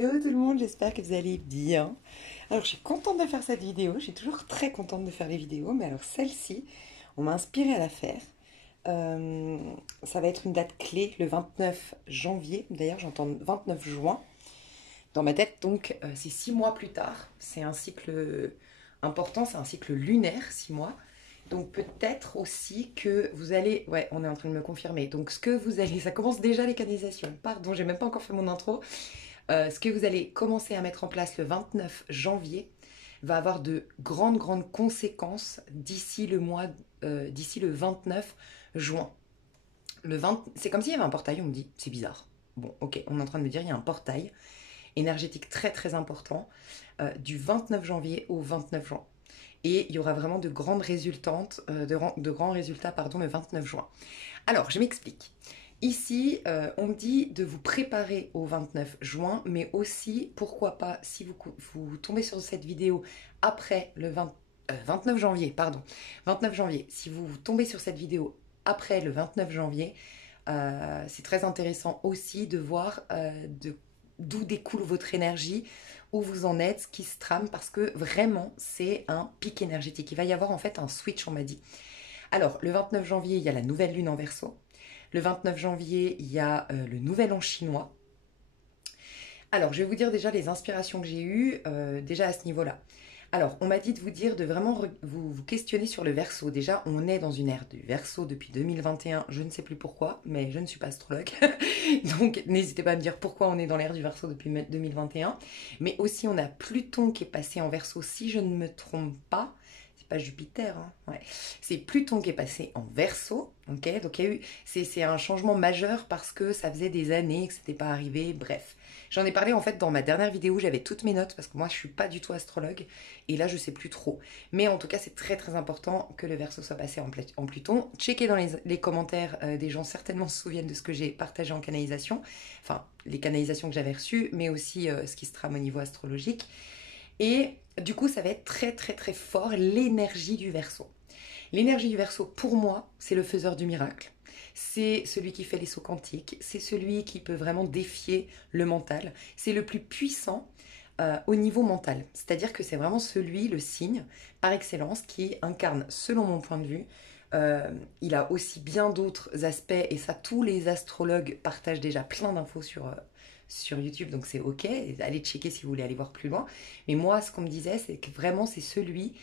Hello tout le monde, j'espère que vous allez bien. Alors je suis contente de faire cette vidéo, je suis toujours très contente de faire les vidéos, mais alors celle-ci, on m'a inspiré à la faire. Euh, Ça va être une date clé, le 29 janvier, d'ailleurs j'entends 29 juin dans ma tête, donc c'est 6 mois plus tard. C'est un cycle important, c'est un cycle lunaire, 6 mois. Donc peut-être aussi que vous allez... Ouais, on est en train de me confirmer. Donc ce que vous allez... Ça commence déjà les canalisations. Pardon, j'ai même pas encore fait mon intro. Ce que vous allez commencer à mettre en place le 29 janvier va avoir de grandes conséquences d'ici d'ici le 29 juin. C'est comme s'il y avait un portail, on me dit, c'est bizarre. Bon, ok, on est en train de me dire, il y a un portail énergétique très important du 29 janvier au 29 juin. Et il y aura vraiment de grands résultats le 29 juin. Alors, je m'explique. Ici, on me dit de vous préparer au 29 juin, mais aussi, pourquoi pas, si vous tombez sur cette vidéo après le 29 janvier, pardon, 29 janvier, si vous tombez sur cette vidéo après le 29 janvier, c'est très intéressant aussi de voir d'où découle votre énergie, où vous en êtes, ce qui se trame, parce que vraiment, c'est un pic énergétique. Il va y avoir en fait un switch, on m'a dit. Alors, le 29 janvier, il y a la nouvelle lune en Verseau. Le 29 janvier, il y a le nouvel an chinois. Alors, je vais vous dire déjà les inspirations que j'ai eues déjà à ce niveau-là. Alors, on m'a dit de vous dire de vraiment vous questionner sur le Verseau. Déjà, on est dans une ère du Verseau depuis 2021. Je ne sais plus pourquoi, mais je ne suis pas astrologue. Donc, n'hésitez pas à me dire pourquoi on est dans l'ère du Verseau depuis 2021. Mais aussi, on a Pluton qui est passé en Verseau, si je ne me trompe pas. Pas Jupiter, hein. Ouais. C'est Pluton qui est passé en Verseau, ok. Donc il y a eu, c'est un changement majeur parce que ça faisait des années que c'était pas arrivé. Bref, j'en ai parlé en fait dans ma dernière vidéo. J'avais toutes mes notes parce que moi je suis pas du tout astrologue et là je sais plus trop. Mais en tout cas c'est très important que le Verseau soit passé en Pluton. Checkez dans les commentaires, des gens certainement se souviennent de ce que j'ai partagé en canalisation, enfin les canalisations que j'avais reçues, mais aussi ce qui se trame au niveau astrologique. Et du coup, ça va être très fort, l'énergie du Verseau. L'énergie du Verseau, pour moi, c'est le faiseur du miracle. C'est celui qui fait les sauts quantiques. C'est celui qui peut vraiment défier le mental. C'est le plus puissant au niveau mental. C'est-à-dire que c'est vraiment celui, le signe, par excellence, qui incarne, selon mon point de vue, il a aussi bien d'autres aspects, et ça, tous les astrologues partagent déjà plein d'infos sur YouTube, donc c'est ok, allez checker si vous voulez aller voir plus loin. Mais moi, ce qu'on me disait, c'est que vraiment, c'est celui,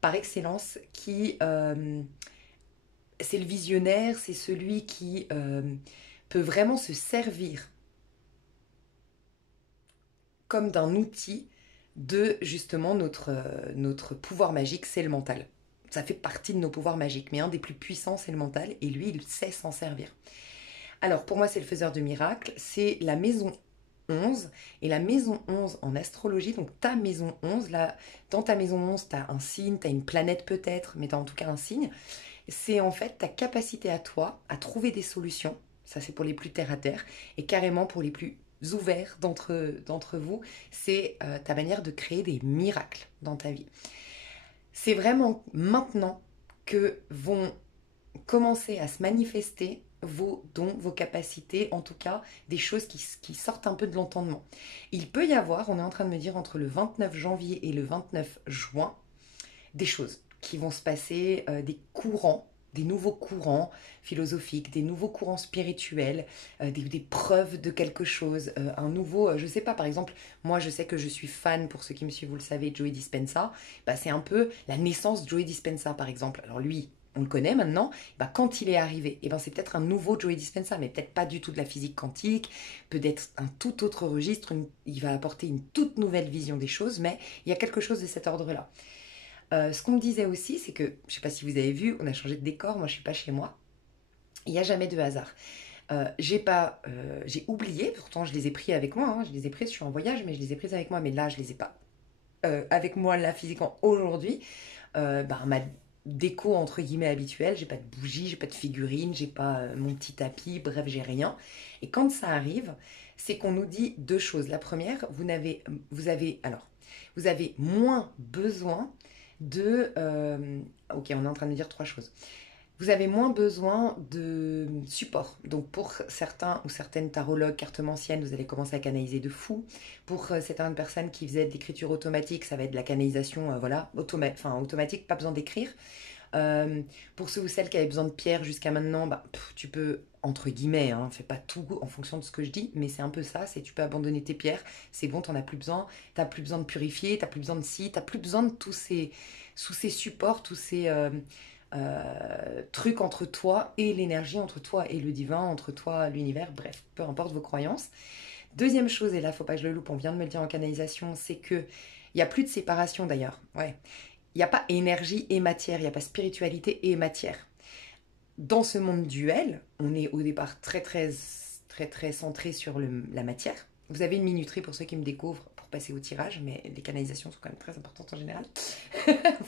par excellence, qui... c'est le visionnaire, c'est celui qui peut vraiment se servir comme d'un outil de, justement, notre pouvoir magique, c'est le mental. Ça fait partie de nos pouvoirs magiques, mais un des plus puissants, c'est le mental, et lui, il sait s'en servir. Alors, pour moi, c'est le faiseur de miracles, c'est la maison 11, et la maison 11 en astrologie, donc ta maison 11, là, dans ta maison 11, tu as un signe, tu as une planète peut-être, mais tu as en tout cas un signe. C'est en fait ta capacité à toi à trouver des solutions, ça c'est pour les plus terre à terre, et carrément pour les plus ouverts d'entre vous, c'est ta manière de créer des miracles dans ta vie. C'est vraiment maintenant que vont commencer à se manifester vos dons, vos capacités, en tout cas des choses qui sortent un peu de l'entendement. Il peut y avoir, on est en train de me dire, entre le 29 janvier et le 29 juin, des choses qui vont se passer, des courants, des nouveaux courants philosophiques, des nouveaux courants spirituels, des preuves de quelque chose, un nouveau, je sais pas, par exemple, moi je sais que je suis fan, pour ceux qui me suivent, vous le savez, Joey Dispenza, bah, c'est un peu la naissance de Joey Dispenza par exemple. Alors lui, on le connaît maintenant, bah, quand il est arrivé, et ben c'est peut-être un nouveau Joey Dispenza, mais peut-être pas du tout de la physique quantique, peut-être un tout autre registre, il va apporter une toute nouvelle vision des choses, mais il y a quelque chose de cet ordre-là. Ce qu'on me disait aussi, c'est que, je ne sais pas si vous avez vu, on a changé de décor, moi je ne suis pas chez moi, il n'y a jamais de hasard. J'ai oublié, pourtant je les ai pris avec moi, hein, je les ai pris, je suis en voyage, mais je les ai prises avec moi, mais là je les ai pas avec moi là physiquement aujourd'hui. Ma déco entre guillemets habituelle, j'ai pas de bougies, j'ai pas de figurines, j'ai pas mon petit tapis, bref j'ai rien. Et quand ça arrive, c'est qu'on nous dit deux choses. La première, vous avez moins besoin de... ok, on est en train de dire trois choses. vous avez moins besoin de support. Donc pour certains ou certaines tarologues, cartomanciennes, vous allez commencer à canaliser de fou. Pour certaines personnes qui faisaient de l'écriture automatique, ça va être de la canalisation voilà, automatique, pas besoin d'écrire. Pour ceux ou celles qui avaient besoin de pierre jusqu'à maintenant, bah, tu peux, entre guillemets, hein, fais pas tout en fonction de ce que je dis, mais c'est un peu ça, c'est tu peux abandonner tes pierres, c'est bon, t'en as plus besoin, t'as plus besoin de purifier, t'as plus besoin de ci, t'as plus besoin de sous ces supports, tous ces trucs entre toi et l'énergie, entre toi et le divin, entre toi, l'univers, bref, peu importe vos croyances. Deuxième chose, et là, faut pas que je le loupe, on vient de me le dire en canalisation, c'est que il n'y a plus de séparation d'ailleurs. Ouais. Il n'y a pas énergie et matière, il n'y a pas spiritualité et matière. Dans ce monde duel, on est au départ très centré sur la matière. Vous avez une minuterie pour ceux qui me découvrent pour passer au tirage, mais les canalisations sont quand même très importantes en général.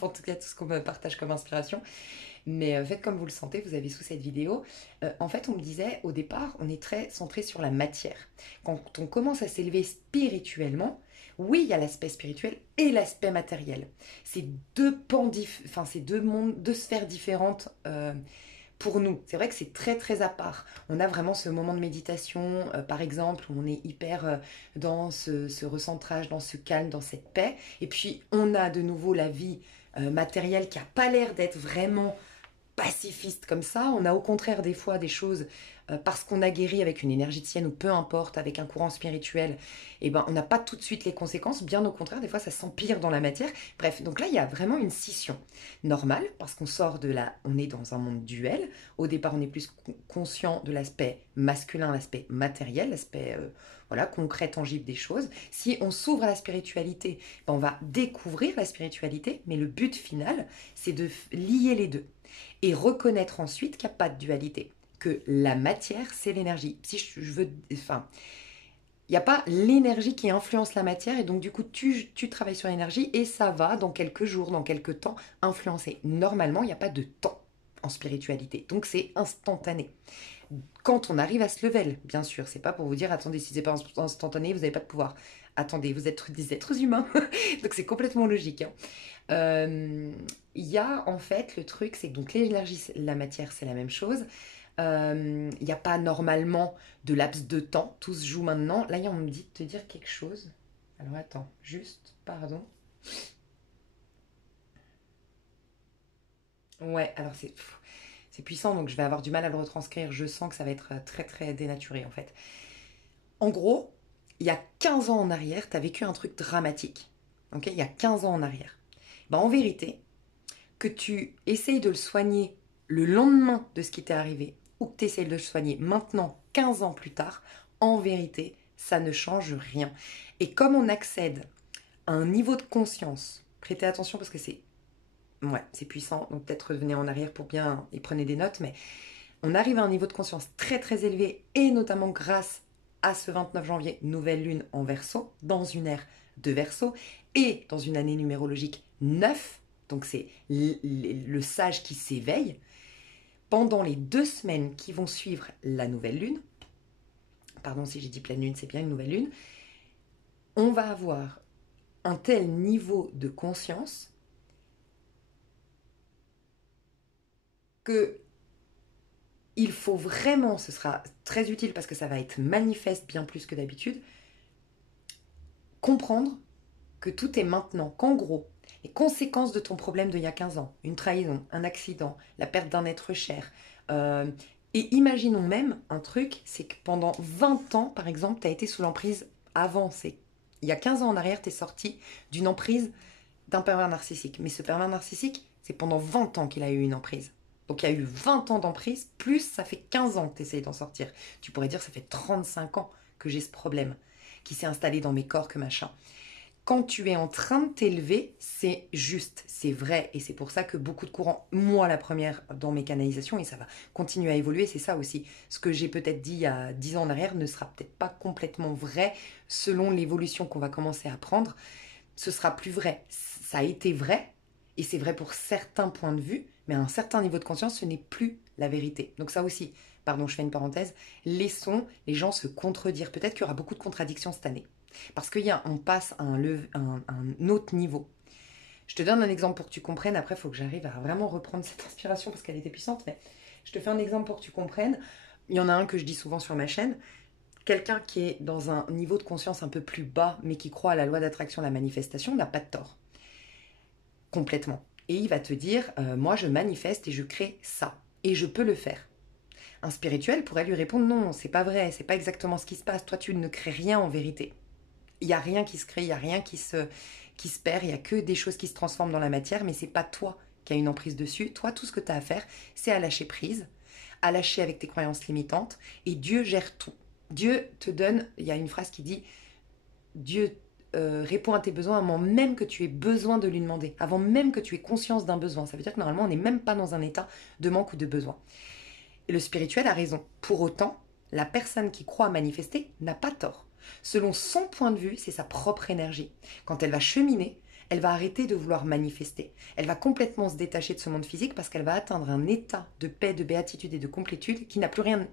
En tout cas, tout ce qu'on me partage comme inspiration. Mais faites comme vous le sentez, vous avez sous cette vidéo. En fait, on me disait, au départ, on est très centré sur la matière. Quand on commence à s'élever spirituellement, oui, il y a l'aspect spirituel et l'aspect matériel. C'est deux pans, enfin, c'est deux mondes, deux sphères différentes pour nous. C'est vrai que c'est très à part. On a vraiment ce moment de méditation, par exemple, où on est hyper dans ce recentrage, dans ce calme, dans cette paix. Et puis, on a de nouveau la vie matérielle qui n'a pas l'air d'être vraiment pacifiste comme ça. On a au contraire des fois des choses parce qu'on a guéri avec une énergie tienne ou peu importe, avec un courant spirituel, et ben on n'a pas tout de suite les conséquences. Bien au contraire, des fois ça s'empire dans la matière. Bref, donc là il y a vraiment une scission normale parce qu'on sort de là, on est dans un monde duel. Au départ, on est plus conscient de l'aspect masculin, l'aspect matériel, l'aspect voilà, concret, tangible des choses. Si on s'ouvre à la spiritualité, ben on va découvrir la spiritualité, mais le but final, c'est de lier les deux et reconnaître ensuite qu'il n'y a pas de dualité, que la matière, c'est l'énergie. Si je veux, enfin, il n'y a pas l'énergie qui influence la matière et donc du coup tu travailles sur l'énergie et ça va dans quelques jours, dans quelques temps influencer. Normalement, il n'y a pas de temps en spiritualité, donc c'est instantané. Quand on arrive à ce level, bien sûr, c'est pas pour vous dire attendez, si c'est pas instantané, vous n'avez pas de pouvoir. Attendez, vous êtes des êtres humains, donc c'est complètement logique. Hein. Il y a en fait le truc, c'est que donc l'énergie, la matière, c'est la même chose. Il n'y a pas normalement de laps de temps, tout se joue maintenant. Là, on me dit de te dire quelque chose. Alors attends, juste, pardon. Ouais, alors c'est puissant, donc je vais avoir du mal à le retranscrire. Je sens que ça va être très dénaturé en fait. En gros, il y a 15 ans en arrière, tu as vécu un truc dramatique. Ok, il y a 15 ans en arrière. Ben, en vérité, que tu essayes de le soigner le lendemain de ce qui t'est arrivé ou que tu essayes de le soigner maintenant, 15 ans plus tard, en vérité, ça ne change rien. Et comme on accède à un niveau de conscience, prêtez attention parce que c'est puissant, donc peut-être revenez en arrière pour bien et prenez des notes, mais on arrive à un niveau de conscience très élevé et notamment grâce à ce 29 janvier, nouvelle lune en Verseau, dans une ère de Verseau et dans une année numérologique 9, donc c'est le sage qui s'éveille. Pendant les 2 semaines qui vont suivre la nouvelle lune, pardon si j'ai dit pleine lune, c'est bien une nouvelle lune, on va avoir un tel niveau de conscience que il faut vraiment, ce sera très utile parce que ça va être manifeste bien plus que d'habitude, comprendre que tout est maintenant, qu'en gros, les conséquences de ton problème d'il y a 15 ans, une trahison, un accident, la perte d'un être cher, et imaginons même un truc, c'est que pendant 20 ans, par exemple, tu as été sous l'emprise avant, il y a 15 ans en arrière, tu es sorti d'une emprise d'un pervers narcissique. Mais ce pervers narcissique, c'est pendant 20 ans qu'il a eu une emprise. Donc il y a eu 20 ans d'emprise, plus ça fait 15 ans que tu essayes d'en sortir. Tu pourrais dire, ça fait 35 ans que j'ai ce problème, qui s'est installé dans mes corps, que machin. Quand tu es en train de t'élever, c'est juste, c'est vrai. Et c'est pour ça que beaucoup de courants, moi la première dans mes canalisations, et ça va continuer à évoluer, c'est ça aussi. Ce que j'ai peut-être dit il y a 10 ans en arrière ne sera peut-être pas complètement vrai selon l'évolution qu'on va commencer à prendre. Ce sera plus vrai. Ça a été vrai, et c'est vrai pour certains points de vue, mais à un certain niveau de conscience, ce n'est plus la vérité. Donc ça aussi, pardon, je fais une parenthèse, laissons les gens se contredire. Peut-être qu'il y aura beaucoup de contradictions cette année. Parce qu'on passe à un autre niveau. Je te donne un exemple pour que tu comprennes. Après, il faut que j'arrive à vraiment reprendre cette inspiration parce qu'elle était puissante. Mais je te fais un exemple pour que tu comprennes. Il y en a un que je dis souvent sur ma chaîne. Quelqu'un qui est dans un niveau de conscience un peu plus bas, mais qui croit à la loi d'attraction, la manifestation, n'a pas de tort. Complètement. Et il va te dire, moi je manifeste et je crée ça. Et je peux le faire. Un spirituel pourrait lui répondre, non, c'est pas vrai, c'est pas exactement ce qui se passe. Toi, tu ne crées rien en vérité. Il n'y a rien qui se crée, il n'y a rien qui se perd, il n'y a que des choses qui se transforment dans la matière, mais c'est pas toi qui as une emprise dessus. Toi, tout ce que tu as à faire, c'est à lâcher prise, à lâcher avec tes croyances limitantes, et Dieu gère tout. Dieu te donne, il y a une phrase qui dit, Dieu répond à tes besoins avant même que tu aies besoin de lui demander, avant même que tu aies conscience d'un besoin. Ça veut dire que normalement, on n'est même pas dans un état de manque ou de besoin. Et le spirituel a raison. Pour autant, la personne qui croit à manifester n'a pas tort. Selon son point de vue, c'est sa propre énergie. Quand elle va cheminer, elle va arrêter de vouloir manifester. Elle va complètement se détacher de ce monde physique parce qu'elle va atteindre un état de paix, de béatitude et de complétude qui n'a plus rien...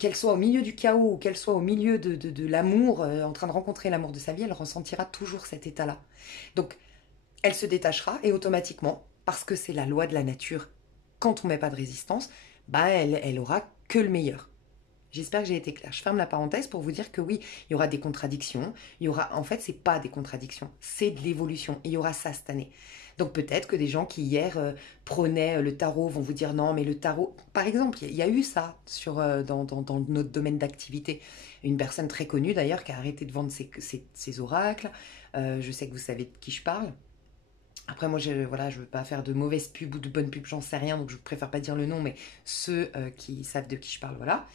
qu'elle soit au milieu du chaos ou qu'elle soit au milieu de l'amour, en train de rencontrer l'amour de sa vie, elle ressentira toujours cet état-là. Donc, elle se détachera et automatiquement, parce que c'est la loi de la nature, quand on ne met pas de résistance, bah elle aura que le meilleur. J'espère que j'ai été claire. Je ferme la parenthèse pour vous dire que oui, il y aura des contradictions. Il y aura, en fait, c'est pas des contradictions, c'est de l'évolution. Et il y aura ça cette année. Donc peut-être que des gens qui hier prônaient le tarot vont vous dire non, mais le tarot, par exemple, il y a eu ça dans notre domaine d'activité. Une personne très connue d'ailleurs qui a arrêté de vendre ses oracles. Je sais que vous savez de qui je parle. Après, moi, je veux pas faire de mauvaise pub ou de bonne pub, j'en sais rien, donc je préfère pas dire le nom, mais ceux qui savent de qui je parle, voilà.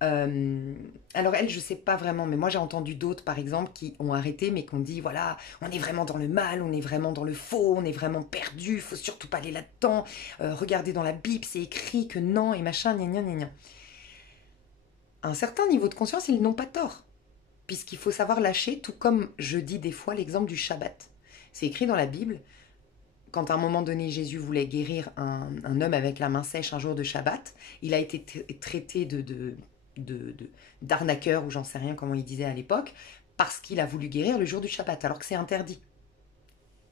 Alors elle, je sais pas vraiment, mais moi j'ai entendu d'autres par exemple qui ont arrêté mais qui ont dit voilà, on est vraiment dans le mal, on est vraiment dans le faux, on est vraiment perdu, faut surtout pas aller là-dedans, regardez dans la Bible, c'est écrit que non et machin, gna gna gna gna. À un certain niveau de conscience, ils n'ont pas tort, puisqu'il faut savoir lâcher, tout comme je dis des fois l'exemple du Shabbat. C'est écrit dans la Bible, quand à un moment donné Jésus voulait guérir un homme avec la main sèche un jour de Shabbat, il a été traité d'arnaqueur ou j'en sais rien comment il disait à l'époque, parce qu'il a voulu guérir le jour du Shabbat, alors que c'est interdit.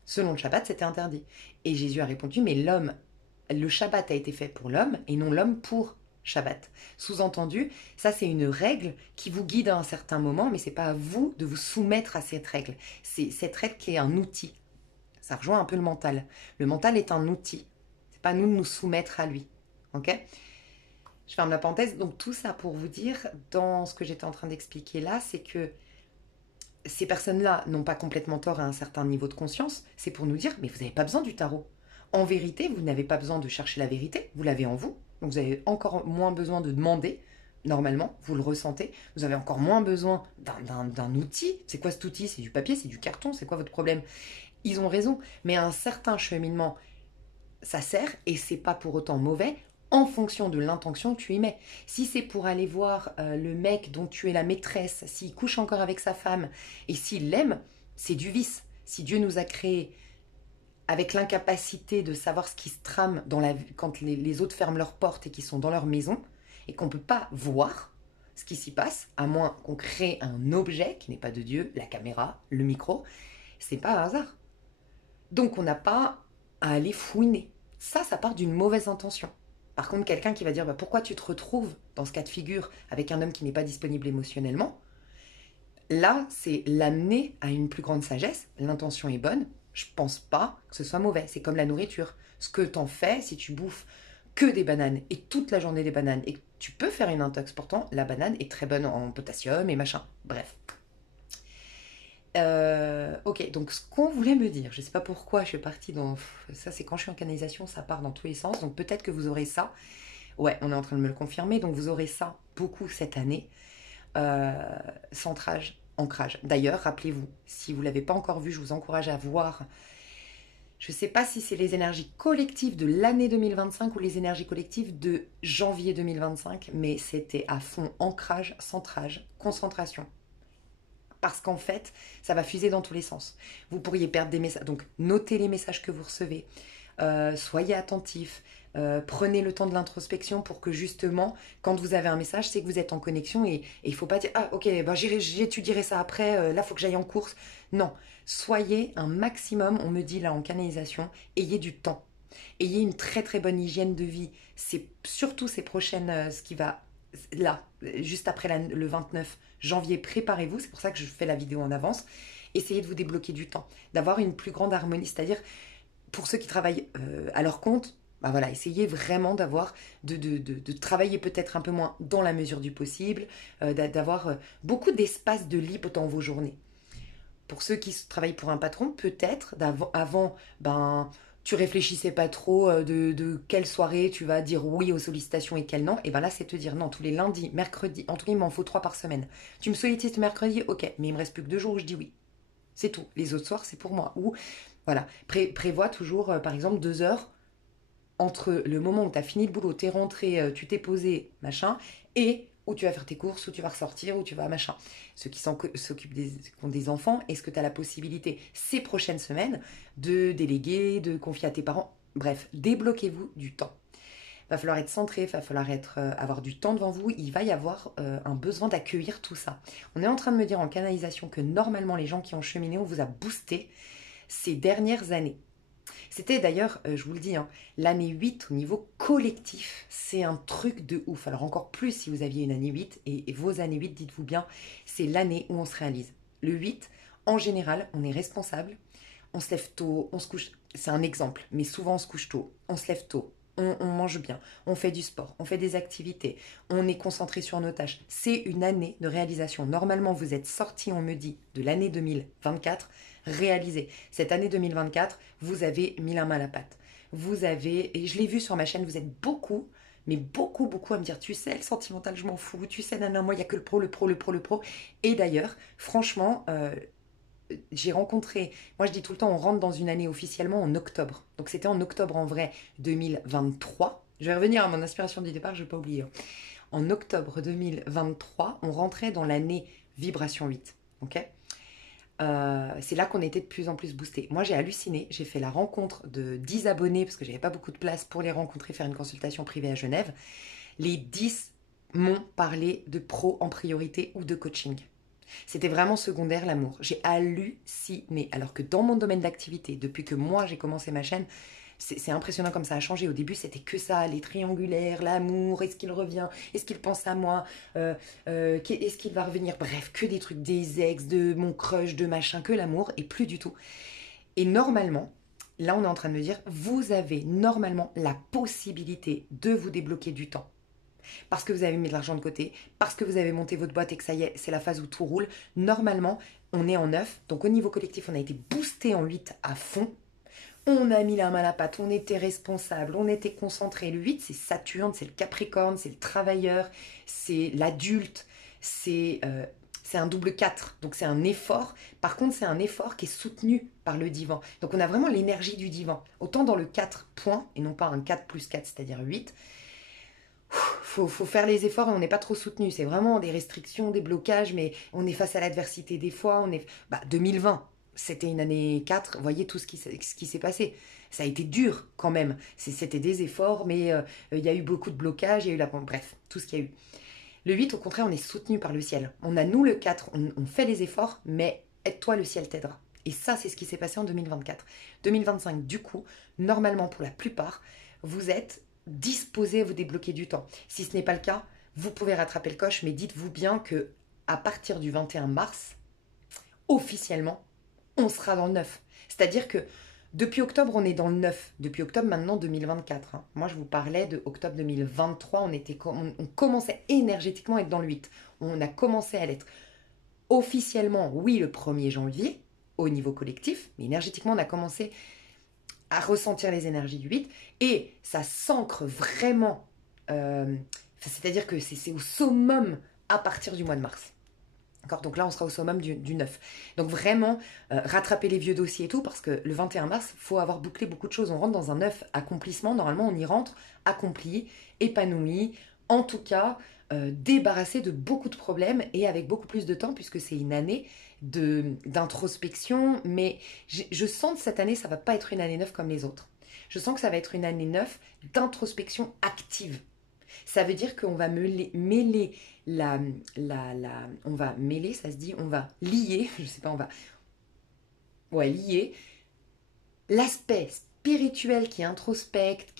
Selon le Shabbat, c'était interdit. Et Jésus a répondu, mais le Shabbat a été fait pour l'homme et non l'homme pour Shabbat. Sous-entendu, ça c'est une règle qui vous guide à un certain moment, mais c'est pas à vous de vous soumettre à cette règle. C'est cette règle qui est un outil. Ça rejoint un peu le mental. Le mental est un outil. C'est pas à nous de nous soumettre à lui. Ok ? Je ferme la parenthèse. Donc tout ça pour vous dire, dans ce que j'étais en train d'expliquer là, c'est que ces personnes-là n'ont pas complètement tort à un certain niveau de conscience. C'est pour nous dire, mais vous n'avez pas besoin du tarot. En vérité, vous n'avez pas besoin de chercher la vérité. Vous l'avez en vous. Donc vous avez encore moins besoin de demander. Normalement, vous le ressentez. Vous avez encore moins besoin d'un outil. C'est quoi cet outil? C'est du papier, c'est du carton. C'est quoi votre problème? Ils ont raison. Mais à un certain cheminement, ça sert et c'est pas pour autant mauvais en fonction de l'intention que tu y mets. Si c'est pour aller voir le mec dont tu es la maîtresse, s'il couche encore avec sa femme et s'il l'aime, c'est du vice. Si Dieu nous a créés avec l'incapacité de savoir ce qui se trame quand les autres ferment leurs portes et qu'ils sont dans leur maison et qu'on ne peut pas voir ce qui s'y passe, à moins qu'on crée un objet qui n'est pas de Dieu, la caméra, le micro, c'est pas un hasard. Donc on n'a pas à aller fouiner. Ça part d'une mauvaise intention. Par contre, quelqu'un qui va dire pourquoi tu te retrouves dans ce cas de figure avec un homme qui n'est pas disponible émotionnellement, là, c'est l'amener à une plus grande sagesse. L'intention est bonne. Je pense pas que ce soit mauvais. C'est comme la nourriture. Ce que t'en fais, si tu bouffes que des bananes et toute la journée des bananes et que tu peux faire une intox, pourtant la banane est très bonne en potassium et machin. Bref. Ok, donc ce qu'on voulait me dire, je sais pas pourquoi je suis partie dans... Ça c'est quand je suis en canalisation, ça part dans tous les sens, donc peut-être que vous aurez ça. Ouais, on est en train de me le confirmer, donc vous aurez ça beaucoup cette année. Centrage, ancrage. D'ailleurs, rappelez-vous, si vous ne l'avez pas encore vu, je vous encourage à voir. Je ne sais pas si c'est les énergies collectives de l'année 2025 ou les énergies collectives de janvier 2025, mais c'était à fond ancrage, centrage, concentration. Parce qu'en fait, ça va fuser dans tous les sens. Vous pourriez perdre des messages. Donc, notez les messages que vous recevez. Soyez attentifs. Prenez le temps de l'introspection pour que justement, quand vous avez un message, c'est que vous êtes en connexion et il ne faut pas dire « Ah ok, bah, j'étudierai ça après, là il faut que j'aille en course ». Non, soyez un maximum, on me dit là en canalisation, ayez du temps. Ayez une très très bonne hygiène de vie. C'est surtout ces prochaines, ce qui va là, juste après le 29 janvier, préparez-vous, c'est pour ça que je fais la vidéo en avance. Essayez de vous débloquer du temps, d'avoir une plus grande harmonie, c'est-à-dire pour ceux qui travaillent à leur compte, bah voilà, essayez vraiment d'avoir, de travailler peut-être un peu moins dans la mesure du possible, d'avoir beaucoup d'espace de libre dans vos journées. Pour ceux qui travaillent pour un patron, peut-être avant, ben, tu réfléchissais pas trop de quelle soirée tu vas dire oui aux sollicitations et quelle non. Et ben là, c'est te dire non, tous les lundis, mercredis, en tout cas, il m'en faut 3 par semaine. Tu me sollicites mercredi, ok, mais il me reste plus que 2 jours où je dis oui. C'est tout. Les autres soirs, c'est pour moi. Ou voilà, prévois toujours, par exemple, 2 heures entre le moment où tu as fini le boulot, tu es rentré, tu t'es posé, machin, et où tu vas faire tes courses, où tu vas ressortir, où tu vas machin. Ceux qui s'occupent qui ont des enfants, est-ce que tu as la possibilité ces prochaines semaines de déléguer, de confier à tes parents? Bref, débloquez-vous du temps. Il va falloir être centré, il va falloir avoir du temps devant vous, il va y avoir un besoin d'accueillir tout ça. On est en train de me dire en canalisation que normalement les gens qui ont cheminé, on vous a boosté ces dernières années. C'était d'ailleurs, je vous le dis, hein, l'année 8 au niveau collectif, c'est un truc de ouf. Alors encore plus si vous aviez une année 8, et vos années 8, dites-vous bien, c'est l'année où on se réalise. Le 8, en général, on est responsable, on se lève tôt, on se couche, c'est un exemple, mais souvent on se couche tôt, on se lève tôt, on mange bien, on fait du sport, on fait des activités, on est concentré sur nos tâches. C'est une année de réalisation. Normalement, vous êtes sorti, on me dit, de l'année 2024, réalisé. Cette année 2024, vous avez mis la main à la pâte. Vous avez, et je l'ai vu sur ma chaîne, vous êtes beaucoup, mais beaucoup, beaucoup à me dire, tu sais, le sentimental, je m'en fous, tu sais, non, moi, il n'y a que le pro, le pro, le pro, le pro. Et d'ailleurs, franchement, j'ai rencontré, moi je dis tout le temps, on rentre dans une année officiellement en octobre. Donc c'était en octobre en vrai 2023. Je vais revenir à mon inspiration du départ, je ne vais pas oublier. En octobre 2023, on rentrait dans l'année vibration 8. Ok, c'est là qu'on était de plus en plus boosté. Moi j'ai halluciné, j'ai fait la rencontre de 10 abonnés parce que j'avais pas beaucoup de place pour les rencontrer, faire une consultation privée à Genève. Les 10 m'ont parlé de pro en priorité ou de coaching. C'était vraiment secondaire l'amour. J'ai halluciné. Alors que dans mon domaine d'activité, depuis que moi j'ai commencé ma chaîne, c'est impressionnant comme ça a changé. Au début, c'était que ça, les triangulaires, l'amour, est-ce qu'il revient, est-ce qu'il pense à moi, est-ce qu'il va revenir, bref, que des trucs, des ex, de mon crush, de machin, que l'amour, et plus du tout. Et normalement, là on est en train de me dire, vous avez normalement la possibilité de vous débloquer du temps. Parce que vous avez mis de l'argent de côté, parce que vous avez monté votre boîte et que ça y est, c'est la phase où tout roule. Normalement, on est en 9, donc au niveau collectif, on a été boosté en 8 à fond. On a mis la main à la pâte, on était responsable, on était concentré. Le 8, c'est Saturne, c'est le Capricorne, c'est le travailleur, c'est l'adulte, c'est un double 4, donc c'est un effort. Par contre, c'est un effort qui est soutenu par le divan. Donc on a vraiment l'énergie du divan. Autant dans le 4 points, et non pas un 4 plus 4, c'est-à-dire 8, faut faire les efforts et on n'est pas trop soutenu. C'est vraiment des restrictions, des blocages, mais on est face à l'adversité des fois. 2020, c'était une année 4, vous voyez tout ce qui s'est passé. Ça a été dur quand même. C'était des efforts, mais il y a eu beaucoup de blocages, il y a eu bref, tout ce qu'il y a eu. Le 8, au contraire, on est soutenu par le ciel. On a, nous, le 4, on fait les efforts, mais aide-toi, le ciel t'aidera. Et ça, c'est ce qui s'est passé en 2024. 2025, du coup, normalement, pour la plupart, vous êtes disposé à vous débloquer du temps. Si ce n'est pas le cas, vous pouvez rattraper le coche, mais dites-vous bien que à partir du 21 mars, officiellement, on sera dans le 9. C'est-à-dire que depuis octobre, on est dans le 9. Depuis octobre, maintenant, 2024. Hein. Moi, je vous parlais de octobre 2023. On commençait énergétiquement à être dans le 8. On a commencé à l'être officiellement, oui, le 1er janvier, au niveau collectif. Mais énergétiquement, on a commencé à ressentir les énergies du 8. Et ça s'ancre vraiment. C'est-à-dire que c'est au summum à partir du mois de mars. Donc là, on sera au summum du 9. Donc vraiment, rattraper les vieux dossiers et tout, parce que le 21 mars, il faut avoir bouclé beaucoup de choses. On rentre dans un 9 accomplissement. Normalement, on y rentre accompli, épanoui, en tout cas, débarrassé de beaucoup de problèmes et avec beaucoup plus de temps, puisque c'est une année d'introspection. Mais je sens que cette année, ça ne va pas être une année 9 comme les autres. Je sens que ça va être une année 9 d'introspection active. Ça veut dire qu'on va mêler on va mêler, ça se dit, on va lier, je sais pas, lier l'aspect spirituel qui introspecte,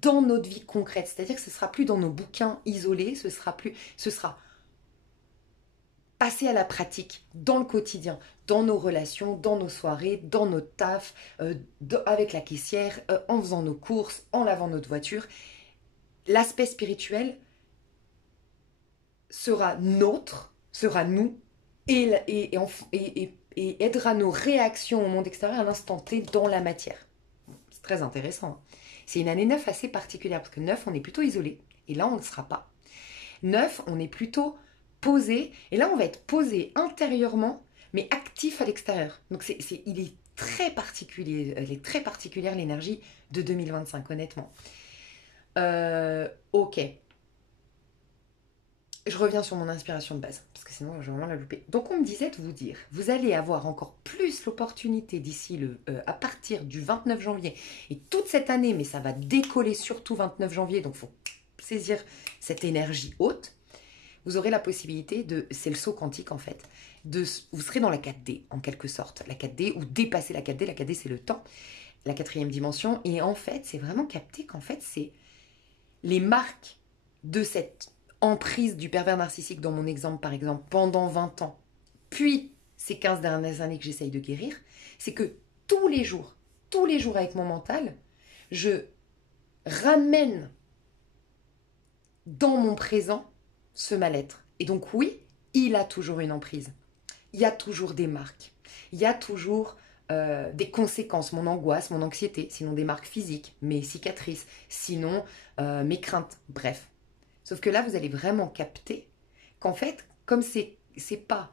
dans notre vie concrète. C'est-à-dire que ce sera plus dans nos bouquins isolés, ce sera passer à la pratique, dans le quotidien, dans nos relations, dans nos soirées, dans notre taf, avec la caissière, en faisant nos courses, en lavant notre voiture. L'aspect spirituel sera nôtre, sera nous, et aidera nos réactions au monde extérieur à l'instant T dans la matière. C'est très intéressant. C'est une année 9 assez particulière, parce que 9, on est plutôt isolé, et là, on ne le sera pas. 9, on est plutôt posé, et là, on va être posé intérieurement, mais actif à l'extérieur. Donc, il est très particulier, elle est très particulière, l'énergie de 2025, honnêtement. Ok. Je reviens sur mon inspiration de base, parce que sinon je vais vraiment la louper. Donc on me disait de vous dire, vous allez avoir encore plus l'opportunité d'ici à partir du 29 janvier, et toute cette année, mais ça va décoller surtout 29 janvier, donc il faut saisir cette énergie haute. Vous aurez la possibilité c'est le saut quantique en fait, vous serez dans la 4D en quelque sorte, la 4D ou dépasser la 4D, la 4D c'est le temps, la 4e dimension, et en fait c'est vraiment capté qu'en fait c'est les marques de cette emprise du pervers narcissique dans mon exemple par exemple pendant 20 ans, puis ces 15 dernières années que j'essaye de guérir, c'est que tous les jours avec mon mental, je ramène dans mon présent ce mal-être. Et donc oui, il a toujours une emprise. Il y a toujours des marques. Il y a toujours des conséquences, mon angoisse, mon anxiété, sinon des marques physiques, mes cicatrices, sinon mes craintes, bref. Sauf que là, vous allez vraiment capter qu'en fait, comme c'est pas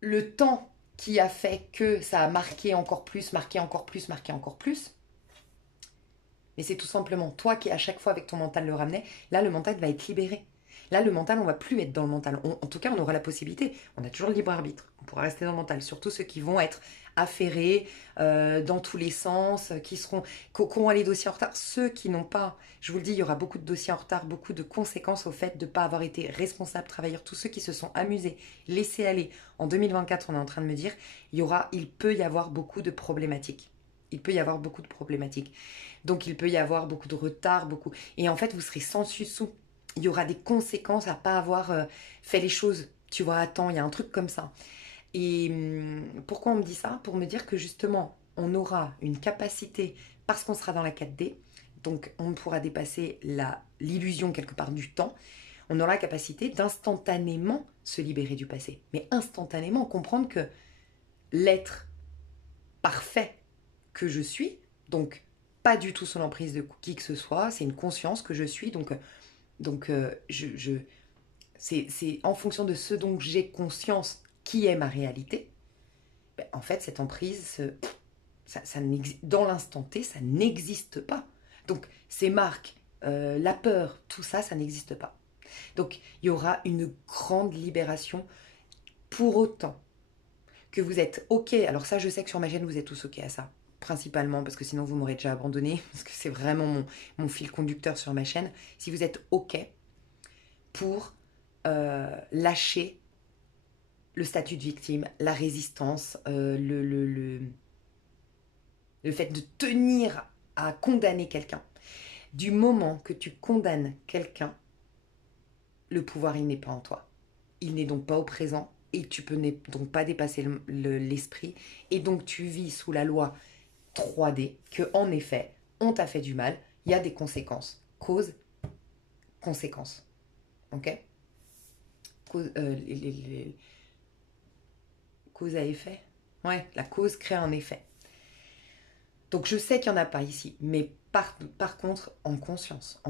le temps qui a fait que ça a marqué encore plus, mais c'est tout simplement toi qui, à chaque fois, avec ton mental, le ramenais. Là, le mental va être libéré. Là, le mental, on va plus être dans le mental. En tout cas, on aura la possibilité. On a toujours le libre arbitre. On pourra rester dans le mental. Surtout ceux qui vont être affairés dans tous les sens, qui auront les dossiers en retard. Ceux qui n'ont pas, je vous le dis, il y aura beaucoup de dossiers en retard, beaucoup de conséquences au fait de ne pas avoir été responsables, travailleurs. Tous ceux qui se sont amusés, laissés aller. En 2024, on est en train de me dire, il peut y avoir beaucoup de problématiques. Donc, il peut y avoir beaucoup de retard, Et en fait, vous serez sans sous. Il y aura des conséquences à ne pas avoir fait les choses, tu vois, à temps. Il y a un truc comme ça. Et pourquoi on me dit ça? Pour me dire que justement, on aura une capacité, parce qu'on sera dans la 4D, donc on pourra dépasser l'illusion quelque part du temps, on aura la capacité d'instantanément se libérer du passé. Mais instantanément, comprendre que l'être parfait que je suis, donc pas du tout sous l'emprise de qui que ce soit, c'est une conscience que je suis, c'est en fonction de ce dont j'ai conscience qui est ma réalité. Ben, en fait, cette emprise, dans l'instant T, ça n'existe pas. Donc, ces marques, la peur, tout ça, ça n'existe pas. Donc, il y aura une grande libération pour autant que vous êtes OK. Alors ça, je sais que sur ma chaîne, vous êtes tous OK à ça. Principalement, parce que sinon, vous m'aurez déjà abandonné. Parce que c'est vraiment mon fil conducteur sur ma chaîne. Si vous êtes OK pour lâcher le statut de victime, la résistance, le fait de tenir à condamner quelqu'un. Du moment que tu condamnes quelqu'un, le pouvoir, il n'est pas en toi. Il n'est donc pas au présent et tu peux donc pas dépasser l'esprit. Et donc tu vis sous la loi 3D que, en effet, on t'a fait du mal, il y a des conséquences. Cause, conséquence. Ok? Cause à effet. Ouais, la cause crée un effet. Donc je sais qu'il n'y en a pas ici, mais par contre, en conscience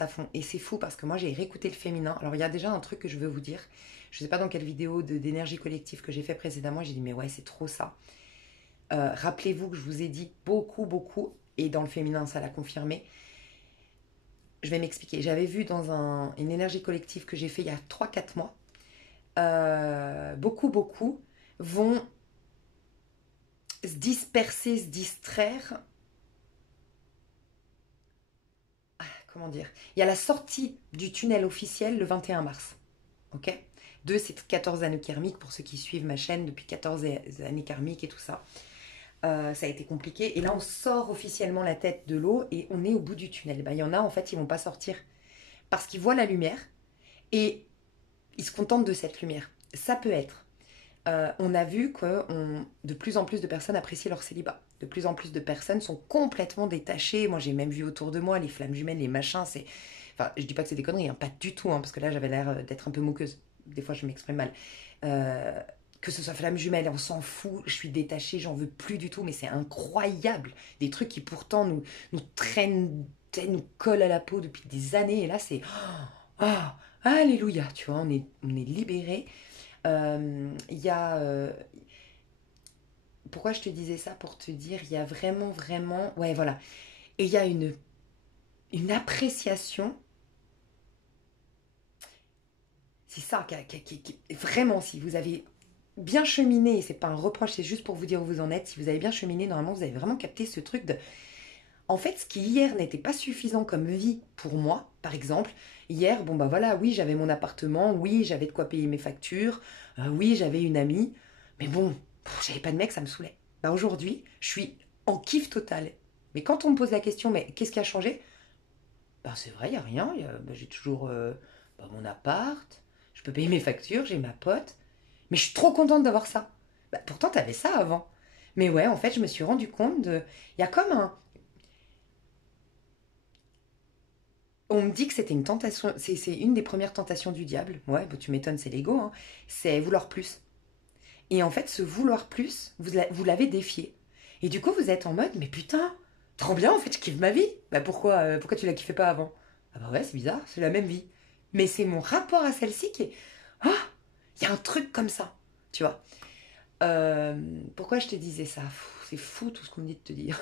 à fond. Et c'est fou parce que moi j'ai réécouté le féminin. Alors il y a déjà un truc que je veux vous dire. Je ne sais pas dans quelle vidéo d'énergie collective que j'ai fait précédemment, j'ai dit mais ouais c'est trop ça. Rappelez-vous que je vous ai dit beaucoup, et dans le féminin ça l'a confirmé. Je vais m'expliquer. J'avais vu dans une énergie collective que j'ai fait il y a 3-4 mois, beaucoup, vont se disperser, se distraire. Comment dire? Il y a la sortie du tunnel officiel le 21 mars. Ok? 2, c'est 14 années karmiques pour ceux qui suivent ma chaîne depuis 14 années karmiques et tout ça. Ça a été compliqué. Et là, on sort officiellement la tête de l'eau et on est au bout du tunnel. Ben, il y en a, en fait, ils vont pas sortir parce qu'ils voient la lumière et ils se contentent de cette lumière. Ça peut être. On a vu que de plus en plus de personnes apprécient leur célibat. De plus en plus de personnes sont complètement détachées. Moi, j'ai même vu autour de moi les flammes jumelles, les machins. C'est, enfin, je dis pas que c'est des conneries, hein, pas du tout, hein, parce que là, j'avais l'air d'être un peu moqueuse. Des fois, je m'exprime mal. Euh, que ce soit flamme jumelle, on s'en fout. Je suis détachée, j'en veux plus du tout. Mais c'est incroyable. Des trucs qui pourtant nous traînent, nous collent à la peau depuis des années. Et là, c'est ah, alléluia. Tu vois, on est libérés. Il y a. Pourquoi je te disais ça? Pour te dire, il y a vraiment, vraiment. Ouais, voilà. Et il y a une appréciation. C'est ça, vraiment, si vous avez bien cheminé, et c'est pas un reproche, c'est juste pour vous dire où vous en êtes, si vous avez bien cheminé, normalement, vous avez vraiment capté ce truc de. En fait, ce qui hier n'était pas suffisant comme vie pour moi, par exemple, hier, bon bah voilà, oui, j'avais mon appartement, oui, j'avais de quoi payer mes factures, oui, j'avais une amie, mais bon, j'avais pas de mec, ça me saoulait. Bah aujourd'hui, je suis en kiff total. Mais quand on me pose la question, mais qu'est-ce qui a changé? Bah c'est vrai, il y a rien, bah, j'ai toujours bah, mon appart, je peux payer mes factures, j'ai ma pote, mais je suis trop contente d'avoir ça. Bah, pourtant, t'avais ça avant. Mais ouais, en fait, je me suis rendu compte de. Il y a comme un. On me dit que c'était une tentation, c'est une des premières tentations du diable. Ouais, bah, tu m'étonnes, c'est l'ego, hein. C'est vouloir plus. Et en fait, ce vouloir plus, vous l'avez défié. Et du coup, vous êtes en mode, mais putain, trop bien, en fait, je kiffe ma vie. Bah pourquoi tu la kiffais pas avant? Ah bah ouais, c'est bizarre, c'est la même vie. Mais c'est mon rapport à celle-ci qui est. Ah, il y a un truc comme ça, tu vois. Pourquoi je te disais ça? C'est fou tout ce qu'on me dit de te dire.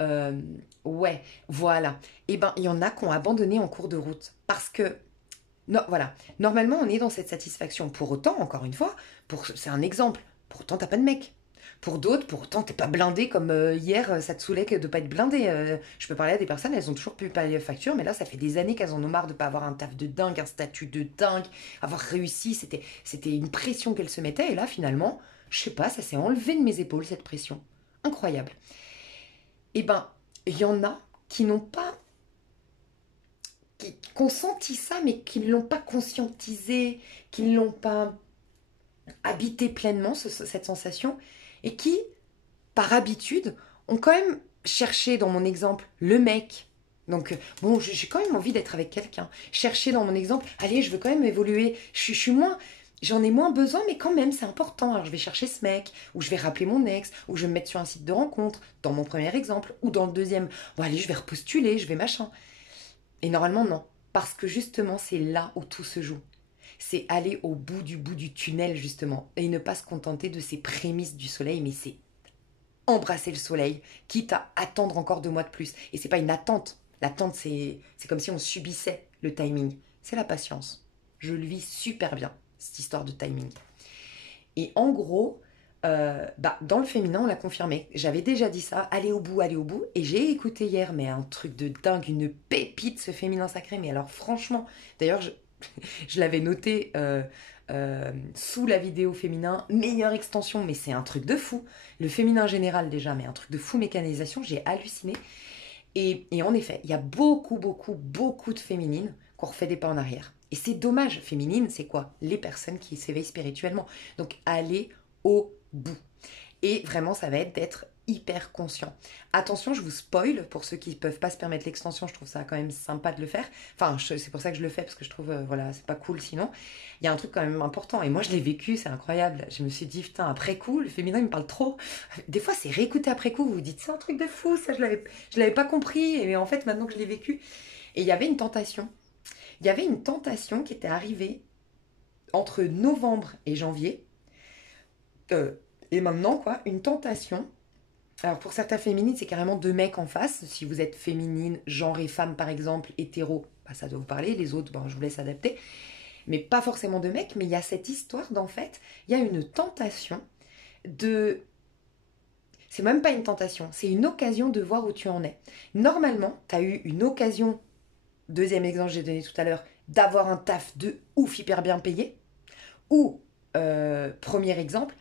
Euh, ouais, voilà. Eh ben, il y en a qui ont abandonné en cours de route. Parce que, non, voilà. Normalement, on est dans cette satisfaction. Pour autant, encore une fois, c'est un exemple. Pour autant, t'as pas de mec. Pour d'autres, pour autant, t'es pas blindé comme hier, ça te saoulait que de pas être blindé. Je peux parler à des personnes, elles ont toujours pu payer les factures, mais là, ça fait des années qu'elles en ont marre de pas avoir un taf de dingue, un statut de dingue, avoir réussi. C'était une pression qu'elles se mettaient. Et là, finalement, je sais pas, ça s'est enlevé de mes épaules, cette pression. Incroyable. Eh ben, il y en a qui n'ont pas, qui ont senti ça, mais qui ne l'ont pas conscientisé, qui ne l'ont pas habité pleinement, cette sensation, et qui, par habitude, ont quand même cherché, dans mon exemple, le mec. Donc, bon, j'ai quand même envie d'être avec quelqu'un. Chercher dans mon exemple, allez, je veux quand même évoluer. Je suis moins. J'en ai moins besoin, mais quand même, c'est important. Alors, je vais chercher ce mec, ou je vais rappeler mon ex, ou je vais me mettre sur un site de rencontre, dans mon premier exemple, ou dans le deuxième. Bon, allez, je vais repostuler, je vais machin. Et normalement, non. Parce que justement, c'est là où tout se joue. C'est aller au bout du tunnel, justement. Et ne pas se contenter de ces prémices du soleil, mais c'est embrasser le soleil, quitte à attendre encore 2 mois de plus. Et c'est pas une attente. L'attente, c'est comme si on subissait le timing. C'est la patience. Je le vis super bien, cette histoire de timing. Et en gros, bah, dans le féminin, on l'a confirmé. J'avais déjà dit ça, aller au bout, aller au bout. Et j'ai écouté hier, mais un truc de dingue, une pépite, ce féminin sacré. Mais alors franchement, d'ailleurs, je l'avais noté sous la vidéo féminin, meilleure extension, mais c'est un truc de fou. Le féminin général déjà, mais un truc de fou mécanisation, j'ai halluciné. Et en effet, il y a beaucoup de féminines qui ont refait des pas en arrière. Et c'est dommage, féminine, c'est quoi? Les personnes qui s'éveillent spirituellement. Donc aller au bout. Et vraiment, ça va être d'être hyper conscient. Attention, je vous spoil, pour ceux qui ne peuvent pas se permettre l'extension, je trouve ça quand même sympa de le faire. Enfin, c'est pour ça que je le fais, parce que je trouve, voilà, c'est pas cool sinon. Il y a un truc quand même important, et moi je l'ai vécu, c'est incroyable. Je me suis dit, putain, après coup, le féminin, il me parle trop. Des fois, c'est réécouter après coup, vous vous dites, c'est un truc de fou, ça, je l'avais pas compris, et en fait, maintenant que je l'ai vécu. Et il y avait une tentation. Il y avait une tentation qui était arrivée entre novembre et janvier, euh, et maintenant, quoi, une tentation. Alors pour certains féminines, c'est carrément 2 mecs en face. Si vous êtes féminine, genre et femme par exemple, hétéro, bah, ça doit vous parler. Les autres, bah, je vous laisse adapter. mais pas forcément de mec, mais il y a cette histoire d'en fait, il y a une tentation de... C'est même pas une tentation, c'est une occasion de voir où tu en es. Normalement, tu as eu une occasion, deuxième exemple que j'ai donné tout à l'heure, d'avoir un taf de ouf hyper bien payé, ou, premier exemple,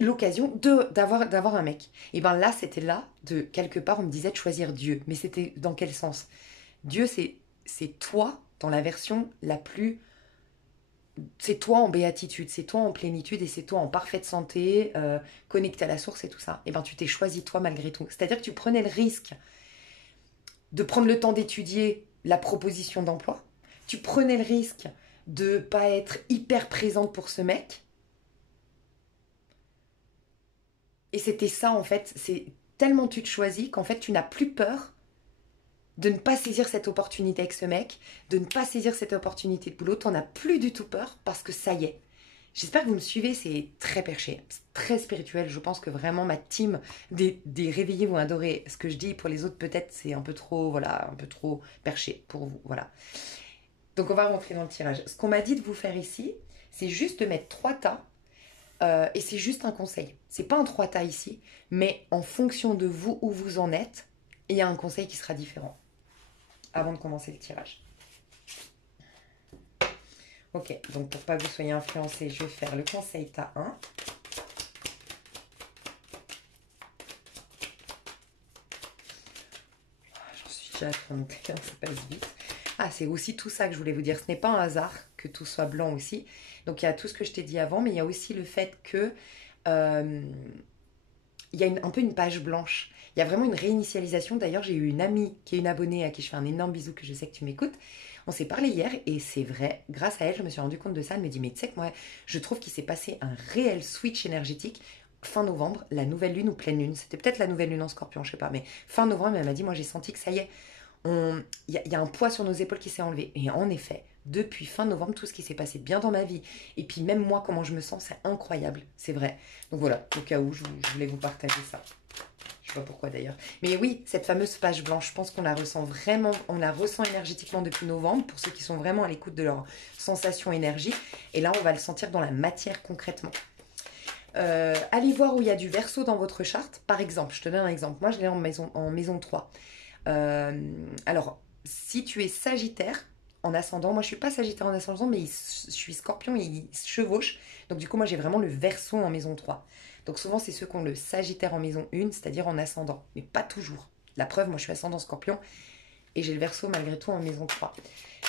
l'occasion d'avoir un mec. Et ben là, c'était là, de quelque part, on me disait de choisir Dieu. Mais c'était dans quel sens? Dieu, c'est toi dans la version la plus... C'est toi en béatitude, c'est toi en plénitude et c'est toi en parfaite santé, connecté à la source et tout ça. Et ben tu t'es choisi toi malgré tout. C'est-à-dire que tu prenais le risque de prendre le temps d'étudier la proposition d'emploi. Tu prenais le risque de pas être hyper présente pour ce mec. Et c'était ça en fait, c'est tellement tu te choisis qu'en fait tu n'as plus peur de ne pas saisir cette opportunité avec ce mec, de ne pas saisir cette opportunité de boulot, t'en as plus du tout peur parce que ça y est. J'espère que vous me suivez, c'est très perché, c'est très spirituel. Je pense que vraiment ma team des réveillés vont adorer ce que je dis. Pour les autres, peut-être c'est un peu trop, voilà, un peu trop perché pour vous, voilà. Donc on va rentrer dans le tirage. Ce qu'on m'a dit de vous faire ici, c'est juste de mettre 3 tas. Et c'est juste un conseil. C'est pas un 3 tas ici, mais en fonction de vous où vous en êtes, il y a un conseil qui sera différent. Avant de commencer le tirage. Ok, donc pour pas que vous soyez influencé, je vais faire le conseil tas 1. J'en suis déjà à 31, ça passe vite. Ah, c'est aussi tout ça que je voulais vous dire. Ce n'est pas un hasard que tout soit blanc aussi. Donc il y a tout ce que je t'ai dit avant, mais il y a aussi le fait que il y a un peu une page blanche. Il y a vraiment une réinitialisation. D'ailleurs, j'ai eu une amie qui est une abonnée à qui je fais un énorme bisou, que je sais que tu m'écoutes. On s'est parlé hier et c'est vrai, grâce à elle, je me suis rendu compte de ça. Elle me dit, mais tu sais que moi, je trouve qu'il s'est passé un réel switch énergétique. Fin novembre, la nouvelle lune ou pleine lune, c'était peut-être la nouvelle lune en scorpion, je sais pas, mais fin novembre, elle m'a dit, moi j'ai senti que ça y est, il y a un poids sur nos épaules qui s'est enlevé. Et en effet, depuis fin novembre, tout ce qui s'est passé bien dans ma vie, et puis même moi, comment je me sens, c'est incroyable, c'est vrai. Donc voilà, au cas où, je voulais vous partager ça. Je sais pas pourquoi d'ailleurs. Mais oui, cette fameuse page blanche, je pense qu'on la ressent vraiment, on la ressent énergétiquement depuis novembre, pour ceux qui sont vraiment à l'écoute de leur sensation énergie. Et là, on va le sentir dans la matière concrètement. Allez voir où il y a du Verseau dans votre charte. Par exemple, je te donne un exemple. Moi, je l'ai en maison 3. Alors, si tu es Sagittaire en ascendant, moi je suis pas Sagittaire en ascendant, mais je suis Scorpion et il chevauche. Donc du coup, moi j'ai vraiment le Verseau en maison 3. Donc souvent, c'est ceux qui ont le Sagittaire en maison 1, c'est-à-dire en ascendant, mais pas toujours. La preuve, moi je suis ascendant Scorpion et j'ai le Verseau malgré tout en maison 3.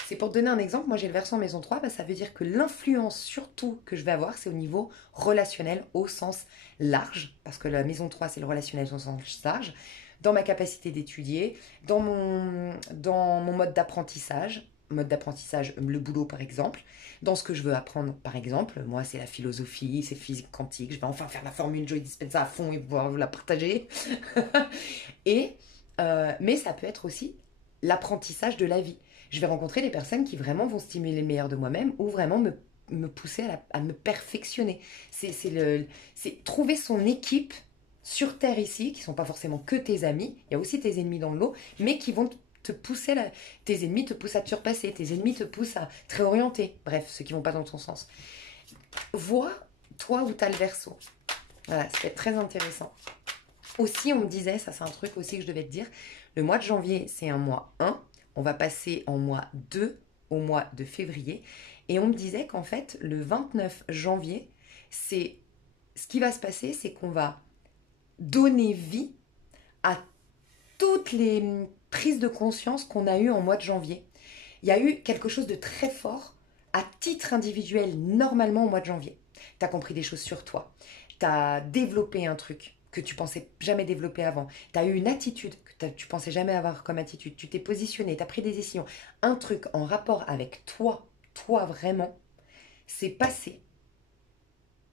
C'est pour te donner un exemple, moi j'ai le Verseau en maison 3, bah, ça veut dire que l'influence surtout que je vais avoir, c'est au niveau relationnel au sens large, parce que la maison 3 c'est le relationnel au sens large, dans ma capacité d'étudier, dans mon mode d'apprentissage, le boulot par exemple, dans ce que je veux apprendre par exemple, moi c'est la philosophie, c'est physique quantique, je vais enfin faire la formule Joe Dispenza à fond et pouvoir vous la partager. Et, mais ça peut être aussi l'apprentissage de la vie. Je vais rencontrer des personnes qui vraiment vont stimuler le meilleur de moi-même ou vraiment me pousser à me perfectionner. C'est trouver son équipe sur Terre ici, qui ne sont pas forcément que tes amis, il y a aussi tes ennemis dans le lot, mais qui vont te pousser, tes ennemis te poussent à te surpasser, tes ennemis te poussent à te réorienter, bref, ceux qui ne vont pas dans ton sens. Vois, toi, où tu as le Verseau. Voilà, ça peut être très intéressant. Aussi, on me disait, ça c'est un truc aussi que je devais te dire, le mois de janvier, c'est un mois 1, on va passer en mois 2 au mois de février, et on me disait qu'en fait, le 29 janvier, c'est ce qui va se passer, c'est qu'on va donner vie à toutes les prises de conscience qu'on a eues en mois de janvier. Il y a eu quelque chose de très fort à titre individuel normalement au mois de janvier. Tu as compris des choses sur toi. Tu as développé un truc que tu pensais jamais développer avant. Tu as eu une attitude que tu pensais jamais avoir comme attitude. Tu t'es positionné, tu as pris des décisions. Un truc en rapport avec toi vraiment, c'est passé.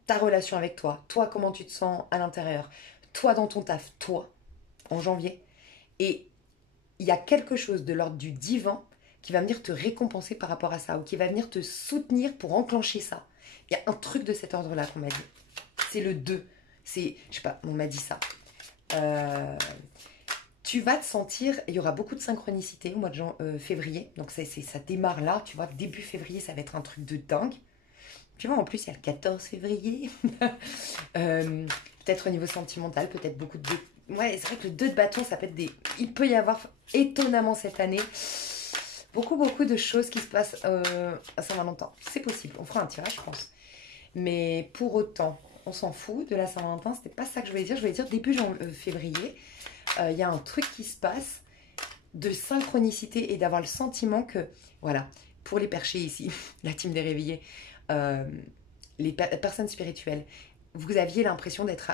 Ta relation avec toi comment tu te sens à l'intérieur, toi dans ton taf, toi, en janvier. Et il y a quelque chose de l'ordre du divin qui va venir te récompenser par rapport à ça, ou qui va venir te soutenir pour enclencher ça. Il y a un truc de cet ordre-là qu'on m'a dit. C'est le 2. C'est, je sais pas, on m'a dit ça. tu vas te sentir, il y aura beaucoup de synchronicité au mois de février. Donc ça démarre là, tu vois, début février, ça va être un truc de dingue. Tu vois, en plus, il y a le 14 février. Peut-être au niveau sentimental, peut-être beaucoup de... Ouais, c'est vrai que le 2 de bâton, ça peut être des... Il peut y avoir, étonnamment cette année, beaucoup de choses qui se passent à Saint-Valentin. C'est possible, on fera un tirage, je pense. Mais pour autant, on s'en fout de la Saint-Valentin, c'était pas ça que je voulais dire. Je voulais dire début février, il y a un truc qui se passe de synchronicité et d'avoir le sentiment que, voilà, pour les perchés ici, la team des réveillés, les personnes spirituelles, vous aviez l'impression d'être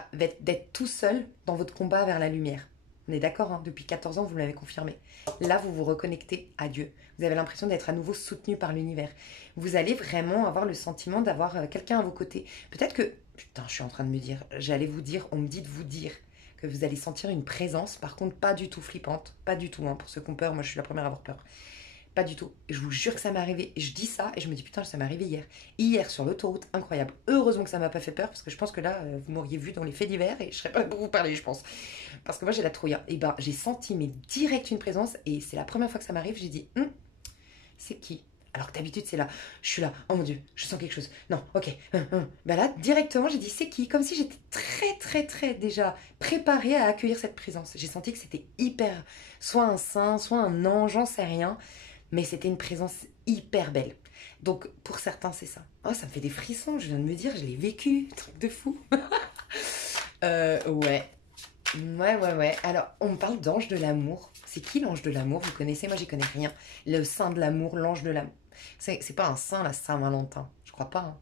tout seul dans votre combat vers la lumière. On est d'accord, hein, depuis 14 ans, vous me l'avez confirmé. Là, vous vous reconnectez à Dieu. Vous avez l'impression d'être à nouveau soutenu par l'univers. Vous allez vraiment avoir le sentiment d'avoir quelqu'un à vos côtés. Peut-être que... Putain, je suis en train de me dire... J'allais vous dire, on me dit de vous dire que vous allez sentir une présence, par contre, pas du tout flippante. Pas du tout, hein, pour ceux qui ont peur, moi je suis la première à avoir peur. Pas du tout. Je vous jure que ça m'est arrivé. Je dis ça et je me dis putain, ça m'est arrivé hier. Hier sur l'autoroute, incroyable. Heureusement que ça m'a pas fait peur parce que je pense que là, vous m'auriez vu dans les faits divers et je serais pas pour vous parler, je pense. Parce que moi, j'ai la trouille. Et ben, j'ai senti mais direct une présence et c'est la première fois que ça m'arrive. J'ai dit, c'est qui? Alors que d'habitude, c'est là. Je suis là. Oh mon Dieu, je sens quelque chose. Non, ok. Ben là, directement, j'ai dit, c'est qui? Comme si j'étais très déjà préparée à accueillir cette présence. J'ai senti que c'était hyper... Soit un saint, soit un ange, j'en sais rien. Mais c'était une présence hyper belle. Donc, pour certains, c'est ça. Oh, ça me fait des frissons, je viens de me dire, je l'ai vécu, truc de fou. Ouais. Ouais. Alors, on me parle d'ange de l'amour. C'est qui l'ange de l'amour? Vous connaissez? Moi, j'y connais rien. Le saint de l'amour, l'ange de l'amour. C'est pas un saint, la Saint-Valentin. Je crois pas, hein.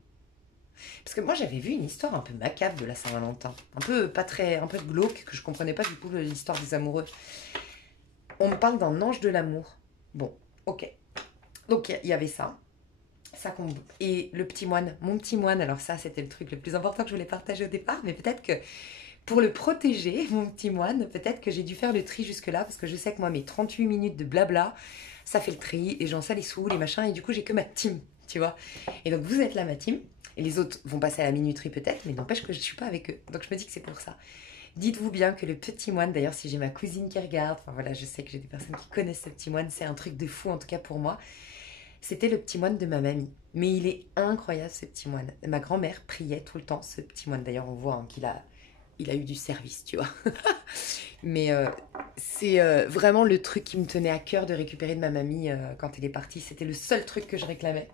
Parce que moi, j'avais vu une histoire un peu macabre de la Saint-Valentin. Un peu glauque, que je comprenais pas du coup l'histoire des amoureux. On me parle d'un ange de l'amour. Bon, ok. Donc, il y avait ça. Et le petit moine, mon petit moine, alors ça, c'était le truc le plus important que je voulais partager au départ, mais peut-être que pour le protéger, mon petit moine, peut-être que j'ai dû faire le tri jusque-là, parce que je sais que moi, mes 38 minutes de blabla, ça fait le tri, les gens, ça les saoule, les machins, et du coup, j'ai que ma team, tu vois. Et donc, vous êtes là, ma team, et les autres vont passer à la minuterie peut-être, mais n'empêche que je ne suis pas avec eux. Donc, je me dis que c'est pour ça. Dites-vous bien que le petit moine, d'ailleurs, si j'ai ma cousine qui regarde, enfin voilà, je sais que j'ai des personnes qui connaissent ce petit moine, c'est un truc de fou, en tout cas pour moi. C'était le petit moine de ma mamie. Mais il est incroyable, ce petit moine. Ma grand-mère priait tout le temps ce petit moine. D'ailleurs, on voit hein, qu'il a eu du service, tu vois. Mais c'est vraiment le truc qui me tenait à cœur de récupérer de ma mamie quand elle est partie. C'était le seul truc que je réclamais,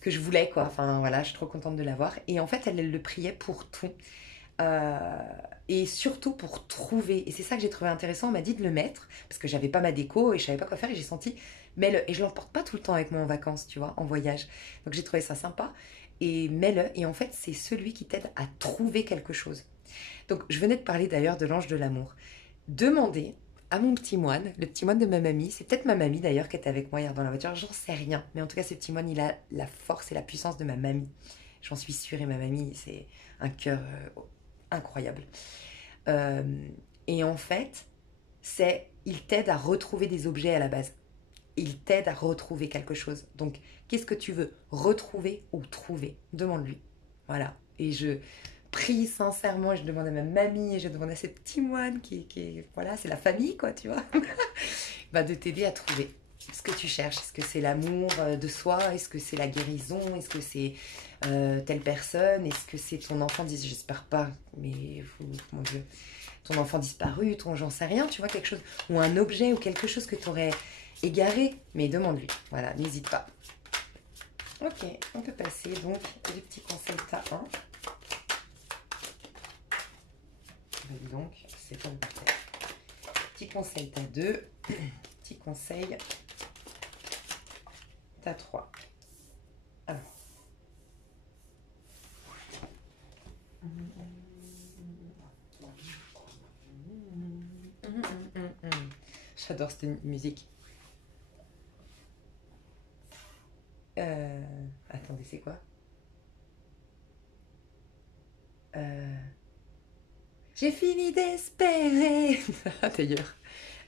que je voulais, quoi. Enfin, voilà, je suis trop contente de l'avoir. Et en fait, elle le priait pour tout. Et surtout pour trouver. Et c'est ça que j'ai trouvé intéressant. On m'a dit de le mettre, parce que j'avais pas ma déco et je savais pas quoi faire. Et j'ai senti... Mets-le. Et je l'emporte pas tout le temps avec moi en vacances, tu vois, en voyage. Donc j'ai trouvé ça sympa. Et mets-le. Et en fait, c'est celui qui t'aide à trouver quelque chose. Donc je venais de parler d'ailleurs de l'ange de l'amour. Demandez à mon petit moine, le petit moine de ma mamie, c'est peut-être ma mamie d'ailleurs qui était avec moi hier dans la voiture, j'en sais rien. Mais en tout cas, ce petit moine, il a la force et la puissance de ma mamie. J'en suis sûre. Et ma mamie, c'est un cœur incroyable. Et en fait, il t'aide à retrouver des objets à la base. Il t'aide à retrouver quelque chose. Donc, qu'est-ce que tu veux retrouver ou trouver? Demande-lui. Voilà. Et je prie sincèrement, et je demande à ma mamie, et je demande à ce petit moine voilà, c'est la famille, quoi, tu vois, bah, de t'aider à trouver ce que tu cherches. Est-ce que c'est l'amour de soi? Est-ce que c'est la guérison? Est-ce que c'est telle personne? Est-ce que c'est ton enfant? J'espère pas, mais mon Dieu, ton enfant disparu, j'en sais rien, tu vois, quelque chose, ou un objet, ou quelque chose que tu aurais égaré, mais demande-lui. Voilà, n'hésite pas. Ok, on peut passer donc du petit conseil tas 1. Donc, c'est pas le parterre. Petit conseil tas 2. Petit conseil tas 3. Alors. J'adore cette musique. Attendez, c'est quoi? J'ai fini d'espérer. D'ailleurs.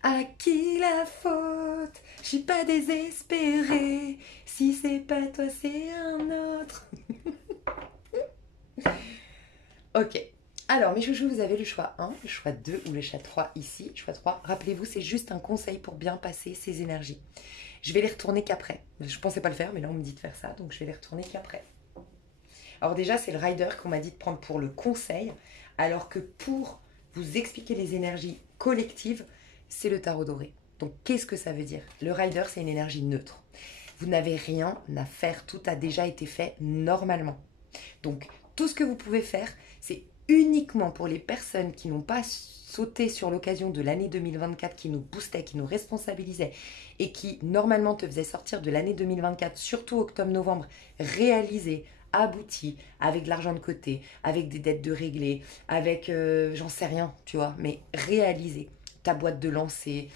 À qui la faute? Je suis pas désespérée. Si c'est pas toi, c'est un autre. Ok. Alors, mes chouchous, vous avez le choix 1, le choix 2 ou le choix 3 ici. Choix 3, rappelez-vous, c'est juste un conseil pour bien passer ces énergies. Je vais les retourner qu'après. Je pensais pas le faire, mais là, on me dit de faire ça, donc je vais les retourner qu'après. Alors déjà, c'est le rider qu'on m'a dit de prendre pour le conseil, alors que pour vous expliquer les énergies collectives, c'est le tarot doré. Donc, qu'est-ce que ça veut dire? Le rider, c'est une énergie neutre. Vous n'avez rien à faire, tout a déjà été fait normalement. Donc, tout ce que vous pouvez faire, c'est uniquement pour les personnes qui n'ont pas sauté sur l'occasion de l'année 2024, qui nous boostait, qui nous responsabilisait et qui, normalement, te faisait sortir de l'année 2024, surtout octobre-novembre, réalisé, abouti, avec de l'argent de côté, avec des dettes de régler, avec, j'en sais rien, tu vois, mais réalisé, ta boîte de lancer,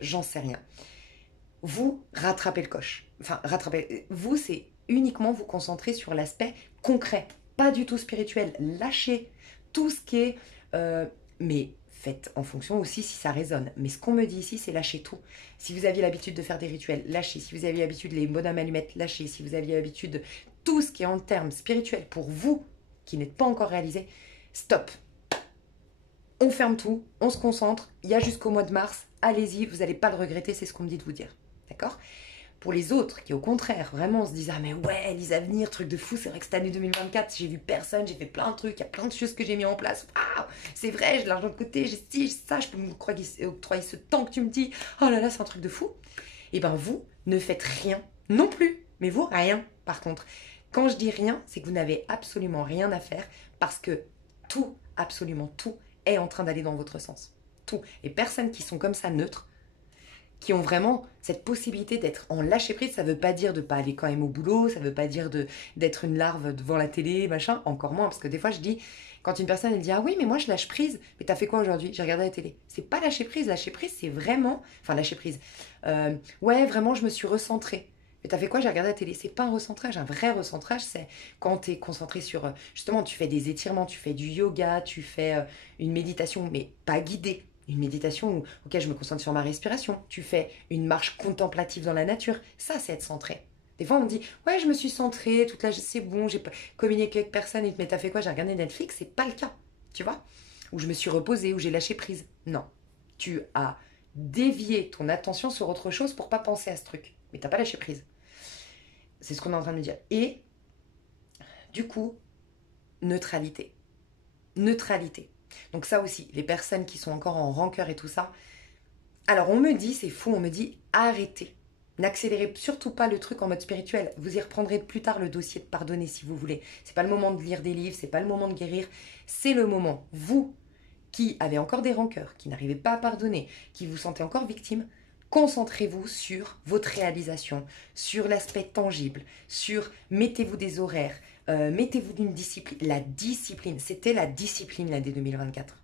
j'en sais rien. Vous rattrapez le coche. Enfin, rattrapez. Vous, c'est uniquement vous concentrer sur l'aspect concret, pas du tout spirituel. Lâchez tout ce qui est... mais faites en fonction aussi si ça résonne. Mais ce qu'on me dit ici, c'est lâcher tout. Si vous aviez l'habitude de faire des rituels, lâchez. Si vous aviez l'habitude les bonhommes allumettes, lâchez. Si vous aviez l'habitude de tout ce qui est en termes spirituels pour vous, qui n'êtes pas encore réalisé, stop. On ferme tout, on se concentre. Il y a jusqu'au mois de mars. Allez-y, vous n'allez pas le regretter, c'est ce qu'on me dit de vous dire. D'accord? Pour les autres qui, au contraire, vraiment se disent « Ah mais ouais, les avenirs, truc de fou, c'est vrai que cette année 2024, j'ai vu personne, j'ai fait plein de trucs, il y a plein de choses que j'ai mis en place. Waouh, c'est vrai, j'ai de l'argent de côté, j'ai ci, j'ai ça, je peux m'octroyer ce temps que tu me dis. Oh là là, c'est un truc de fou. » Et bien vous, ne faites rien non plus. Mais vous, rien, par contre. Quand je dis rien, c'est que vous n'avez absolument rien à faire parce que tout, absolument tout, est en train d'aller dans votre sens. Tout. Les personnes qui sont comme ça neutres, qui ont vraiment cette possibilité d'être en lâcher prise, ça veut pas dire de pas aller quand même au boulot, ça veut pas dire d'être une larve devant la télé, machin, encore moins, parce que des fois je dis, quand une personne elle dit ah oui mais moi je lâche prise, mais t'as fait quoi aujourd'hui? J'ai regardé la télé. C'est pas lâcher prise c'est vraiment, enfin lâcher prise, ouais vraiment je me suis recentrée. Mais t'as fait quoi? J'ai regardé la télé. C'est pas un recentrage. Un vrai recentrage, c'est quand tu es concentré sur... justement, tu fais des étirements, tu fais du yoga, tu fais une méditation, mais pas guidée. Une méditation où, ok, je me concentre sur ma respiration. Tu fais une marche contemplative dans la nature. Ça, c'est être centré. Des fois, on me dit, ouais, je me suis centrée, toute la... c'est bon, j'ai communiqué avec personne. Mais t'as fait quoi? J'ai regardé Netflix. C'est pas le cas, tu vois? Où je me suis reposée, où j'ai lâché prise. Non. Tu as dévié ton attention sur autre chose pour pas penser à ce truc. Mais t'as pas lâché prise. C'est ce qu'on est en train de me dire. Et, du coup, neutralité. Neutralité. Donc ça aussi, les personnes qui sont encore en rancœur et tout ça. Alors on me dit, c'est fou, on me dit arrêtez. N'accélérez surtout pas le truc en mode spirituel. Vous y reprendrez plus tard le dossier de pardonner si vous voulez. C'est pas le moment de lire des livres, c'est pas le moment de guérir. C'est le moment. Vous, qui avez encore des rancœurs, qui n'arrivez pas à pardonner, qui vous sentez encore victime, concentrez-vous sur votre réalisation, sur l'aspect tangible, sur mettez-vous des horaires, mettez-vous d'une discipline. La discipline, c'était la discipline l'année 2024.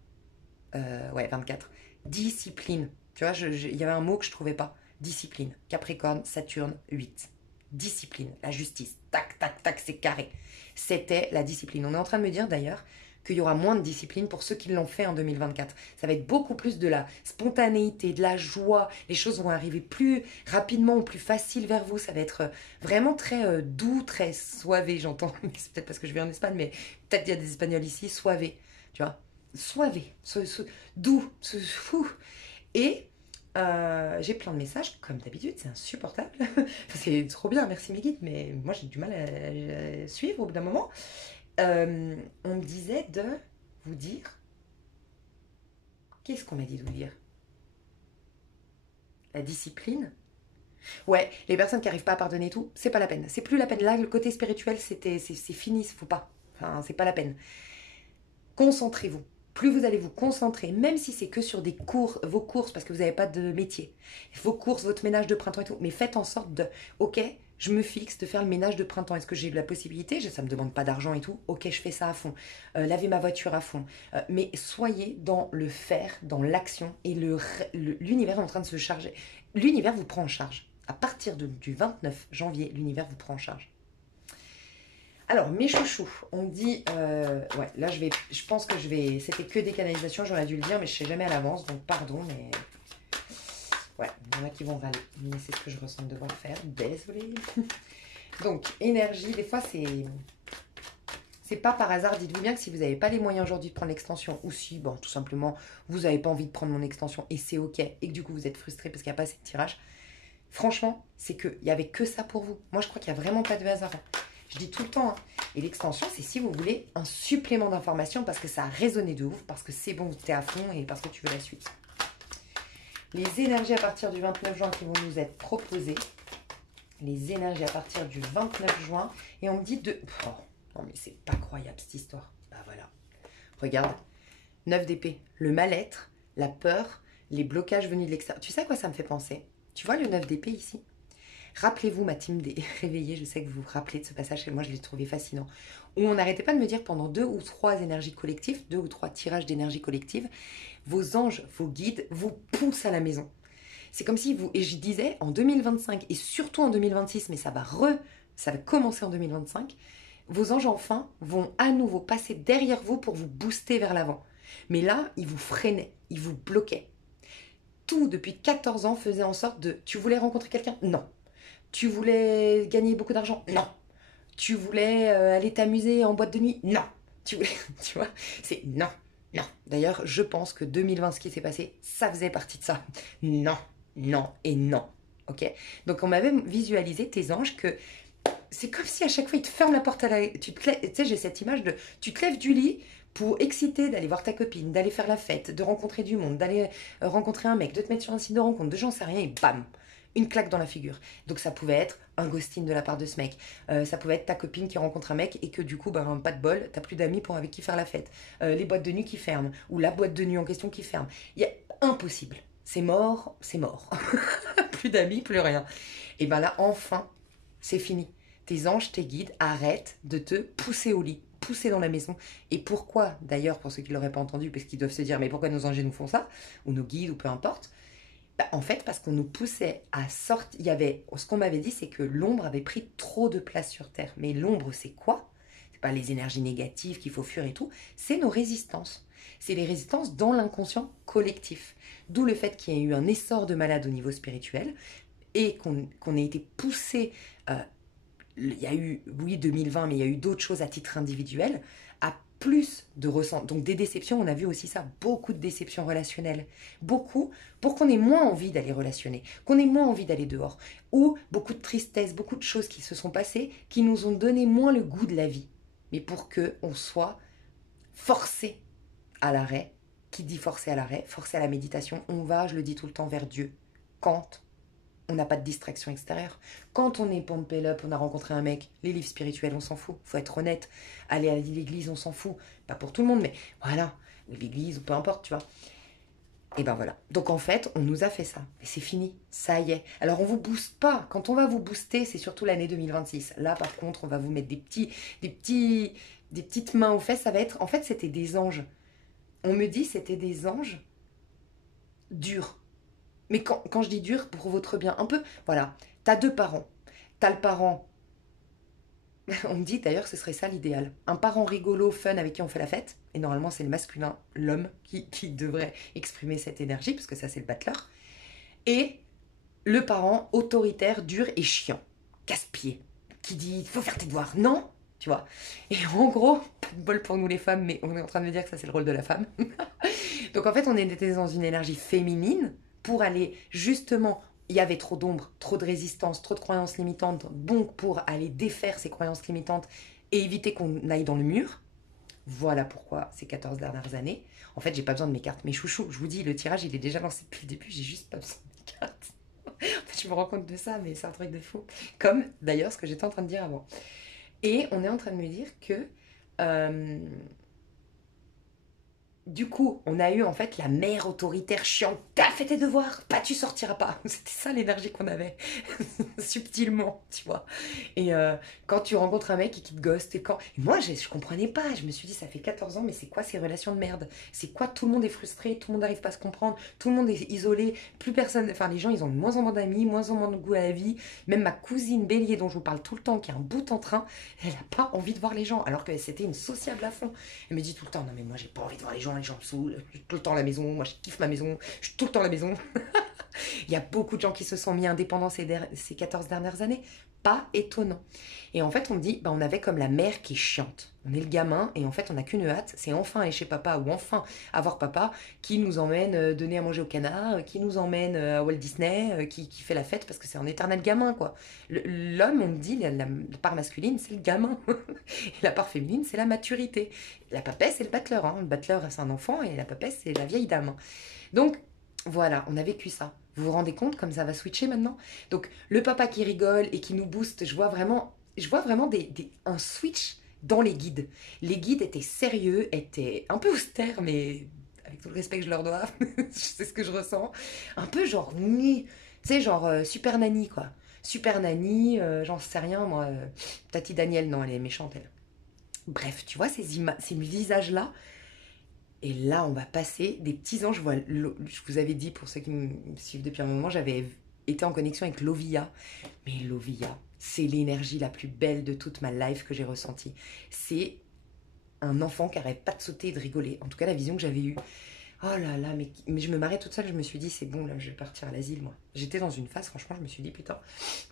Ouais, 24. Discipline. Tu vois, il y avait un mot que je ne trouvais pas. Discipline. Capricorne, Saturne, 8. Discipline, la justice. Tac, tac, tac, c'est carré. C'était la discipline. On est en train de me dire d'ailleurs qu'il y aura moins de discipline pour ceux qui l'ont fait en 2024. Ça va être beaucoup plus de la spontanéité, de la joie. Les choses vont arriver plus rapidement ou plus facile vers vous. Ça va être vraiment très doux, très soivé, j'entends. C'est peut-être parce que je vis en Espagne, mais peut-être il y a des Espagnols ici, soivé, tu vois. Soivé, doux, fou. Et j'ai plein de messages, comme d'habitude, c'est insupportable. C'est trop bien, merci mes guides, mais moi j'ai du mal à suivre au bout d'un moment. On me disait de vous dire... Qu'est-ce qu'on m'a dit de vous dire? La discipline? Ouais, les personnes qui n'arrivent pas à pardonner tout, c'est pas la peine. C'est plus la peine. Là, le côté spirituel, c'est fini, faut pas. Enfin, c'est pas la peine. Concentrez-vous. Plus vous allez vous concentrer, même si c'est que sur des cours, vos courses, parce que vous n'avez pas de métier, vos courses, votre ménage de printemps et tout, mais faites en sorte de, ok, je me fixe de faire le ménage de printemps. Est-ce que j'ai la possibilité? Ça ne me demande pas d'argent et tout. Ok, je fais ça à fond. Laver ma voiture à fond. Mais soyez dans le faire, dans l'action, et l'univers est en train de se charger. L'univers vous prend en charge. À partir du 29 janvier, l'univers vous prend en charge. Alors, mes chouchous, on me dit... ouais, là, je pense que c'était que des canalisations, j'aurais dû le dire, mais je ne sais jamais à l'avance, donc pardon, mais... Ouais, il y en a qui vont râler, mais c'est ce que je ressens de devoir faire, désolée. Donc, énergie, des fois, c'est c'est pas par hasard. Dites-vous bien que si vous n'avez pas les moyens aujourd'hui de prendre l'extension, ou si, bon, tout simplement, vous n'avez pas envie de prendre mon extension et c'est ok, et que du coup vous êtes frustré parce qu'il n'y a pas assez de tirage, franchement, c'est qu'il n'y avait que ça pour vous. Moi, je crois qu'il n'y a vraiment pas de hasard. Je dis tout le temps, hein. Et l'extension, c'est si vous voulez un supplément d'information parce que ça a résonné de ouf, parce que c'est bon, tu es à fond et parce que tu veux la suite. Les énergies à partir du 29 juin qui vont nous être proposées. Les énergies à partir du 29 juin. Et on me dit de... Oh, non, mais c'est pas croyable cette histoire. Bah voilà. Regarde. 9 d'épée. Le mal-être, la peur, les blocages venus de l'extérieur. Tu sais à quoi ça me fait penser? Tu vois le 9 d'épée ici? Rappelez-vous, ma team des réveillés, je sais que vous vous rappelez de ce passage, et moi je l'ai trouvé fascinant, où on n'arrêtait pas de me dire pendant 2 ou 3 énergies collectives, 2 ou 3 tirages d'énergie collective, vos anges, vos guides vous poussent à la maison. C'est comme si vous, et je disais, en 2025, et surtout en 2026, mais ça va commencer en 2025, vos anges enfin vont à nouveau passer derrière vous pour vous booster vers l'avant. Mais là, ils vous freinaient, ils vous bloquaient. Tout, depuis 14 ans, faisait en sorte de... Tu voulais rencontrer quelqu'un? Non. Tu voulais gagner beaucoup d'argent? Non. Tu voulais aller t'amuser en boîte de nuit? Non. Tu voulais... Tu vois? C'est non. Non. D'ailleurs, je pense que 2020, ce qui s'est passé, ça faisait partie de ça. Non. Non et non. Ok? Donc, on m'avait visualisé, tes anges, que c'est comme si à chaque fois, ils te ferment la porte à la... Tu sais, j'ai cette image de... Tu te lèves du lit pour exciter d'aller voir ta copine, d'aller faire la fête, de rencontrer du monde, d'aller rencontrer un mec, de te mettre sur un site de rencontre, de j'en sais rien, et bam! Une claque dans la figure. Donc ça pouvait être un ghosting de la part de ce mec. Ça pouvait être ta copine qui rencontre un mec et que du coup, ben, pas de bol, t'as plus d'amis pour avec qui faire la fête. Les boîtes de nuit qui ferment. Ou la boîte de nuit en question qui ferme. Il y a impossible. C'est mort, c'est mort. Plus d'amis, plus rien. Et ben là, enfin, c'est fini. Tes anges, tes guides arrêtent de te pousser au lit, pousser dans la maison. Et pourquoi, d'ailleurs, pour ceux qui ne l'auraient pas entendu, parce qu'ils doivent se dire, mais pourquoi nos anges nous font ça? Ou nos guides, ou peu importe. Bah, en fait, parce qu'on nous poussait à sortir. Il y avait, ce qu'on m'avait dit, c'est que l'ombre avait pris trop de place sur Terre. Mais l'ombre, c'est quoi? C'est pas les énergies négatives qu'il faut fuir et tout. C'est nos résistances. C'est les résistances dans l'inconscient collectif. D'où le fait qu'il y ait eu un essor de malades au niveau spirituel et qu'on ait été poussé. Il y a eu, oui, 2020, mais il y a eu d'autres choses à titre individuel, à plus de ressent. Donc des déceptions, on a vu aussi ça, beaucoup de déceptions relationnelles. Beaucoup, pour qu'on ait moins envie d'aller relationner, qu'on ait moins envie d'aller dehors. Ou beaucoup de tristesse, beaucoup de choses qui se sont passées, qui nous ont donné moins le goût de la vie. Mais pour qu'on soit forcé à l'arrêt, qui dit forcé à l'arrêt, forcé à la méditation, on va, je le dis tout le temps, vers Dieu. Quand on n'a pas de distraction extérieure. Quand on est pumpé up, on a rencontré un mec, les livres spirituels, on s'en fout. Faut être honnête. Aller à l'église, on s'en fout. Pas pour tout le monde, mais voilà. L'église, ou peu importe, tu vois. Et ben voilà. Donc en fait, on nous a fait ça. Et c'est fini. Ça y est. Alors on vous booste pas. Quand on va vous booster, c'est surtout l'année 2026. Là, par contre, on va vous mettre des petites mains aux fesses. Ça va être... En fait, c'était des anges. On me dit c'était des anges durs. Mais quand je dis dur, pour votre bien, un peu, voilà, t'as 2 parents. T'as le parent, on me dit d'ailleurs que ce serait ça l'idéal. Un parent rigolo, fun, avec qui on fait la fête. Et normalement, c'est le masculin, l'homme, qui devrait exprimer cette énergie, parce que ça, c'est le battleur. Et le parent autoritaire, dur et chiant, casse-pied, qui dit, il faut faire tes devoirs. Non, tu vois. Et en gros, pas de bol pour nous les femmes, mais on est en train de me dire que ça, c'est le rôle de la femme. Donc en fait, on était dans une énergie féminine, pour aller justement, il y avait trop d'ombre, trop de résistance, trop de croyances limitantes, donc pour aller défaire ces croyances limitantes et éviter qu'on aille dans le mur. Voilà pourquoi ces 14 dernières années, en fait, j'ai pas besoin de mes cartes. Mais chouchou, je vous dis, le tirage, il est déjà lancé depuis le début, j'ai juste pas besoin de mes cartes. En fait, je me rends compte de ça, mais c'est un truc de fou. Comme, d'ailleurs, ce que j'étais en train de dire avant. Et on est en train de me dire que... du coup, on a eu en fait la mère autoritaire chiante. T'as fait tes devoirs, pas tu sortiras pas. C'était ça l'énergie qu'on avait, subtilement, tu vois. Et quand tu rencontres un mec et qui te ghost, et moi, je comprenais pas. Je me suis dit, ça fait 14 ans, mais c'est quoi ces relations de merde? C'est quoi, tout le monde est frustré, tout le monde n'arrive pas à se comprendre, tout le monde est isolé, plus personne... Enfin, les gens, ils ont de moins en moins d'amis, moins en moins de goût à la vie. Même ma cousine Bélier, dont je vous parle tout le temps, qui a un bout en train, elle a pas envie de voir les gens, alors que c'était une sociable à fond. Elle me dit tout le temps, non mais moi, j'ai pas envie de voir les gens me saoulent, je suis tout le temps à la maison, moi je kiffe ma maison, je suis tout le temps à la maison. Il y a beaucoup de gens qui se sont mis indépendants ces 14 dernières années. Pas étonnant. Et en fait, on me dit, bah, on avait comme la mère qui est chiante. On est le gamin et en fait, on n'a qu'une hâte, c'est enfin aller chez papa ou enfin avoir papa qui nous emmène donner à manger au canard, qui nous emmène à Walt Disney, qui fait la fête parce que c'est un éternel gamin, quoi. L'homme, on me dit, la part masculine, c'est le gamin. Et la part féminine, c'est la maturité. La papesse, c'est le battleur. Hein. Le battleur, c'est un enfant et la papesse, c'est la vieille dame. Donc, voilà, on a vécu ça. Vous vous rendez compte comme ça va switcher maintenant? Donc, le papa qui rigole et qui nous booste, je vois vraiment un switch dans les guides. Les guides étaient sérieux, étaient un peu austères, mais avec tout le respect que je leur dois, c'est ce que je ressens. Un peu genre, tu sais, genre Super Nanny, quoi. Super Nanny, j'en sais rien, moi. Tati Daniel, non, elle est méchante, elle. Bref, tu vois ces visages-là. Et là, on va passer des petits anges. Je vous avais dit, pour ceux qui me suivent depuis un moment, j'avais été en connexion avec Lovia. Mais Lovia, c'est l'énergie la plus belle de toute ma life que j'ai ressentie. C'est un enfant qui n'arrête pas de sauter et de rigoler. En tout cas, la vision que j'avais eue. Oh là là, mais je me marrais toute seule, je me suis dit, c'est bon, là, je vais partir à l'asile, moi. J'étais dans une phase, franchement, je me suis dit, putain.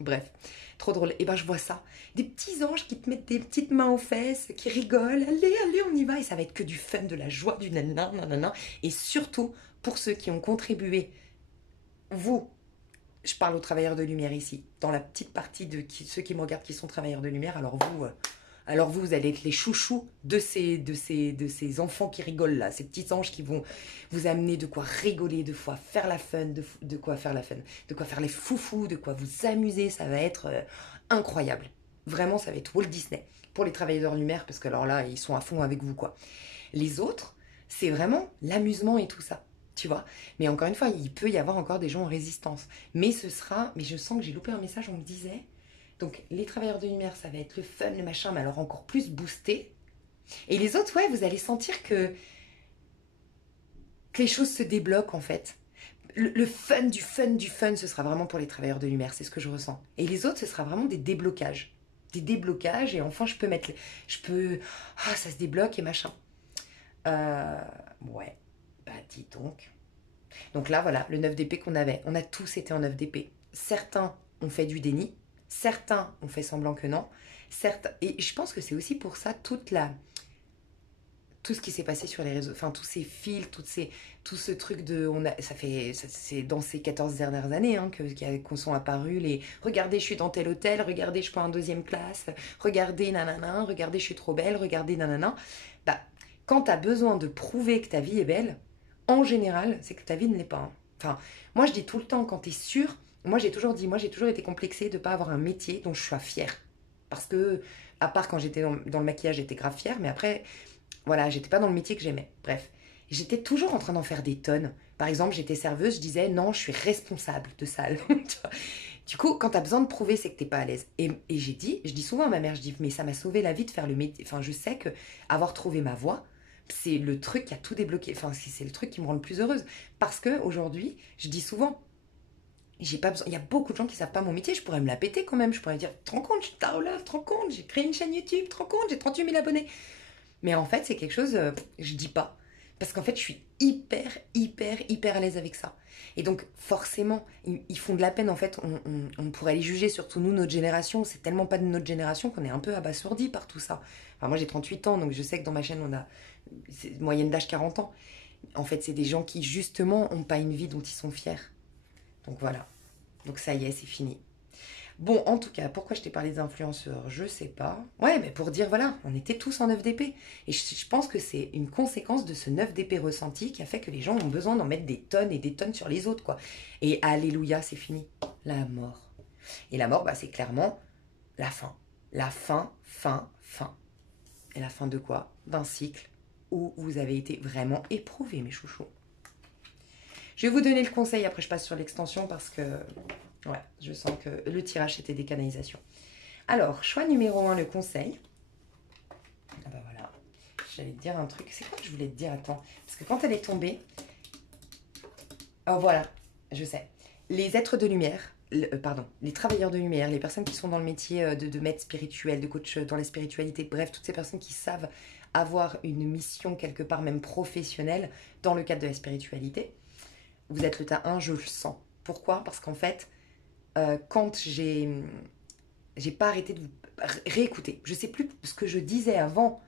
Bref, trop drôle. Et ben, je vois ça. Des petits anges qui te mettent des petites mains aux fesses, qui rigolent. Allez, allez, on y va. Et ça va être que du fun, de la joie, du nanana, nanana. Et surtout, pour ceux qui ont contribué, vous, je parle aux travailleurs de lumière ici, dans la petite partie de ceux qui me regardent qui sont travailleurs de lumière, alors vous allez être les chouchous de ces enfants qui rigolent là, ces petits anges qui vont vous amener de quoi rigoler, de quoi faire la fun, de quoi faire la fun, de quoi faire les foufous, de quoi vous amuser, ça va être incroyable. Vraiment, ça va être Walt Disney pour les travailleurs de lumière, parce que alors là, ils sont à fond avec vous, quoi. Les autres, c'est vraiment l'amusement et tout ça. Tu vois, mais encore une fois, il peut y avoir encore des gens en résistance. Mais mais je sens que j'ai loupé un message, on me disait. Donc, les travailleurs de lumière, ça va être le fun, le machin, mais alors encore plus boosté. Et les autres, ouais, vous allez sentir que les choses se débloquent, en fait. Le fun, du fun, ce sera vraiment pour les travailleurs de lumière, c'est ce que je ressens. Et les autres, ce sera vraiment des déblocages. Des déblocages, et enfin, ah, ça se débloque et machin. Ouais, bah dis donc. Donc là, voilà, le 9 d'épée qu'on avait. On a tous été en 9 d'épée. Certains ont fait du déni, certains ont fait semblant que non, certains... Et je pense que c'est aussi pour ça tout ce qui s'est passé sur les réseaux, enfin tous ces fils, tout ce truc de... c'est dans ces 14 dernières années hein, qu'on sont apparus les... Regardez, je suis dans tel hôtel, regardez, je prends en deuxième classe, regardez, nanana, regardez, je suis trop belle, regardez, nanana. Bah, quand t'as besoin de prouver que ta vie est belle, en général, c'est que ta vie ne l'est pas. Hein. Enfin, moi je dis tout le temps, quand t'es sûr, moi j'ai toujours été complexée de ne pas avoir un métier dont je sois fière. Parce que, à part quand j'étais dans le maquillage, j'étais grave fière, mais après, voilà, j'étais pas dans le métier que j'aimais. Bref, j'étais toujours en train d'en faire des tonnes. Par exemple, j'étais serveuse, je disais non, je suis responsable de salle. Du coup, quand t'as besoin de prouver, c'est que t'es pas à l'aise. Et je dis souvent à ma mère, je dis, mais ça m'a sauvé la vie de faire le métier. Enfin, je sais que avoir trouvé ma voie, c'est le truc qui a tout débloqué. Enfin, c'est le truc qui me rend le plus heureuse. Parce que aujourd'hui, je dis souvent, j'ai pas besoin. Il y a beaucoup de gens qui savent pas mon métier. Je pourrais me la péter quand même. Je pourrais dire, te rends compte, je suis Taola, te rends compte, j'ai créé une chaîne YouTube, te rends compte, j'ai 38 000 abonnés. Mais en fait, c'est quelque chose, je dis pas. Parce qu'en fait, je suis hyper à l'aise avec ça. Et donc, forcément, ils font de la peine. En fait, on pourrait les juger, surtout nous, notre génération. C'est tellement pas de notre génération qu'on est un peu abasourdi par tout ça. Enfin, moi, j'ai 38 ans, donc je sais que dans ma chaîne, on a moyenne d'âge 40 ans. En fait, c'est des gens qui, justement, ont pas une vie dont ils sont fiers. Donc voilà. Donc ça y est, c'est fini. Bon, en tout cas, pourquoi je t'ai parlé des influenceurs, je sais pas. Ouais, mais pour dire, voilà, on était tous en 9 d'épée. Et je pense que c'est une conséquence de ce 9 d'épée ressenti qui a fait que les gens ont besoin d'en mettre des tonnes et des tonnes sur les autres, quoi. Et alléluia, c'est fini. La mort. Et la mort, bah, c'est clairement la fin. La fin. Et la fin de quoi? D'un cycle où vous avez été vraiment éprouvés, mes chouchous. Je vais vous donner le conseil, après je passe sur l'extension parce que... Ouais, je sens que le tirage, c'était des canalisations. Alors, choix numéro 1, le conseil. Ah bah voilà, j'allais te dire un truc. C'est quoi que je voulais te dire? Attends, parce que quand elle est tombée... Oh voilà, je sais. Les êtres de lumière, pardon, les travailleurs de lumière, les personnes qui sont dans le métier de maître spirituel, de coach dans la spiritualité, bref, toutes ces personnes qui savent avoir une mission quelque part même professionnelle dans le cadre de la spiritualité. Vous êtes le tas 1, je le sens. Pourquoi? Parce qu'en fait, quand j'ai pas arrêté de vous réécouter, je sais plus ce que je disais avant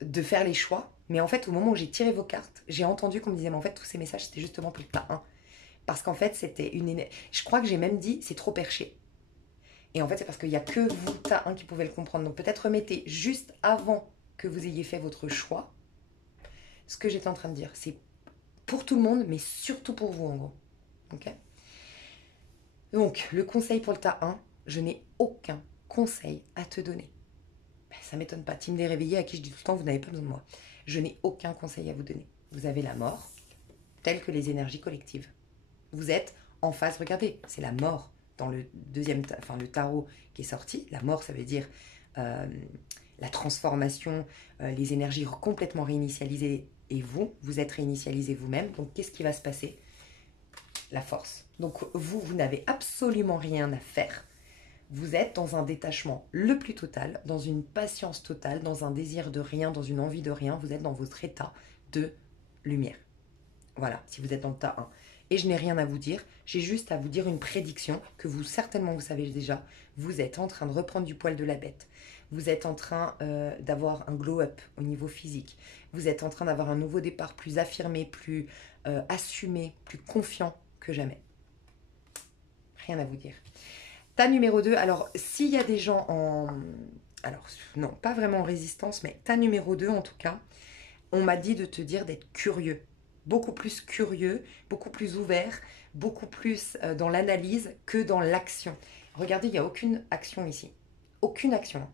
de faire les choix, mais en fait, au moment où j'ai tiré vos cartes, j'ai entendu qu'on me disait, mais en fait, tous ces messages, c'était justement pour le tas 1. Parce qu'en fait, c'était une... Je crois que j'ai même dit, c'est trop perché. Et en fait, c'est parce qu'il n'y a que vous, tas 1, qui pouvait le comprendre. Donc peut-être remettez juste avant que vous ayez fait votre choix, ce que j'étais en train de dire. C'est pour tout le monde, mais surtout pour vous, en gros. Ok? Donc, le conseil pour le tas 1, je n'ai aucun conseil à te donner. Ben, ça ne m'étonne pas. Team des réveillés à qui je dis tout le temps, vous n'avez pas besoin de moi. Je n'ai aucun conseil à vous donner. Vous avez la mort, telle que les énergies collectives. Vous êtes en phase, regardez, c'est la mort dans le deuxième, enfin le tarot qui est sorti. La mort, ça veut dire la transformation, les énergies complètement réinitialisées. Et vous êtes réinitialisé vous-même. Donc, qu'est-ce qui va se passer? La force. Donc, vous n'avez absolument rien à faire. Vous êtes dans un détachement le plus total, dans une patience totale, dans un désir de rien, dans une envie de rien. Vous êtes dans votre état de lumière. Voilà, si vous êtes dans le tas 1. Et je n'ai rien à vous dire, j'ai juste à vous dire une prédiction que vous, certainement, vous savez déjà. Vous êtes en train de reprendre du poil de la bête. Vous êtes en train d'avoir un glow-up au niveau physique. Vous êtes en train d'avoir un nouveau départ plus affirmé, plus assumé, plus confiant que jamais. Rien à vous dire. Tas numéro 2, alors s'il y a des gens en... Alors non, pas vraiment en résistance, mais tas numéro 2 en tout cas, on m'a dit de te dire d'être curieux. Beaucoup plus curieux, beaucoup plus ouvert, beaucoup plus dans l'analyse que dans l'action. Regardez, il n'y a aucune action ici. Aucune action.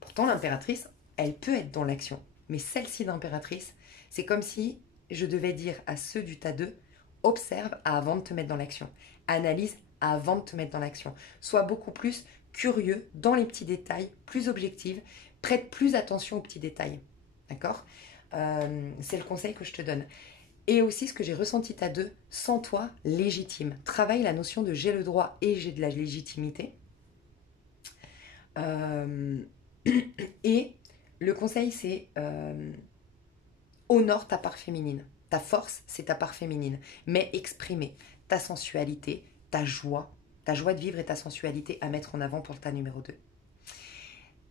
Pourtant, l'impératrice, elle peut être dans l'action. Mais celle-ci d'impératrice, c'est comme si je devais dire à ceux du tas 2, observe avant de te mettre dans l'action. Analyse avant de te mettre dans l'action. Sois beaucoup plus curieux dans les petits détails, plus objective, prête plus attention aux petits détails. D'accord? C'est le conseil que je te donne. Et aussi ce que j'ai ressenti tas 2, sans toi, légitime. Travaille la notion de j'ai le droit et j'ai de la légitimité. Et le conseil, c'est honore ta part féminine. Ta force, c'est ta part féminine. Mais exprimer ta sensualité, ta joie de vivre et ta sensualité à mettre en avant pour le tas numéro 2.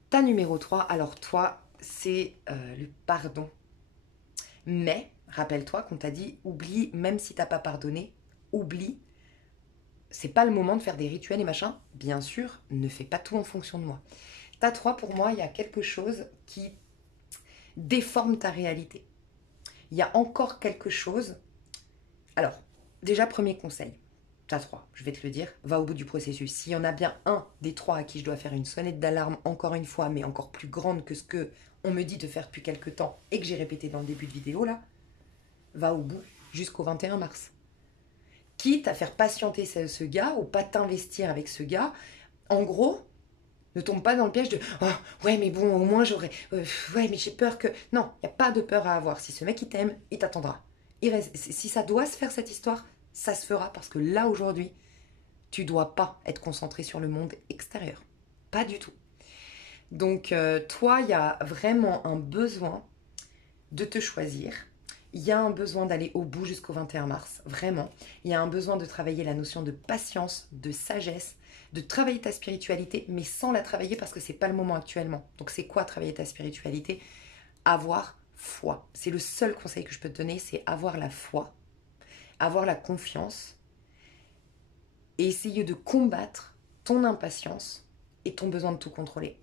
Tas numéro 3, alors toi, c'est le pardon. Mais, rappelle-toi qu'on t'a dit, oublie, même si t'as pas pardonné, oublie. C'est pas le moment de faire des rituels et machin. Bien sûr, ne fais pas tout en fonction de moi. Tas 3, pour moi, il y a quelque chose qui déforme ta réalité. Il y a encore quelque chose. Alors, déjà, premier conseil. Tas 3, je vais te le dire, va au bout du processus. S'il y en a bien un des 3 à qui je dois faire une sonnette d'alarme, encore une fois, mais encore plus grande que ce que on me dit de faire depuis quelques temps et que j'ai répété dans le début de vidéo là, va au bout jusqu'au 21 mars. Quitte à faire patienter ce gars ou pas t'investir avec ce gars, en gros, ne tombe pas dans le piège de « Oh, ouais, mais bon, au moins j'aurais... ouais, mais j'ai peur que... » Non, il n'y a pas de peur à avoir. Si ce mec, il t'aime, il t'attendra. Si ça doit se faire, cette histoire, ça se fera parce que là, aujourd'hui, tu dois pas être concentré sur le monde extérieur. Pas du tout. Donc, toi, il y a vraiment un besoin de te choisir. Il y a un besoin d'aller au bout jusqu'au 21 mars, vraiment. Il y a un besoin de travailler la notion de patience, de sagesse, de travailler ta spiritualité, mais sans la travailler parce que c'est pas le moment actuellement. Donc, c'est quoi travailler ta spiritualité? Avoir foi. C'est le seul conseil que je peux te donner, c'est avoir la foi, avoir la confiance et essayer de combattre ton impatience et ton besoin de tout contrôler.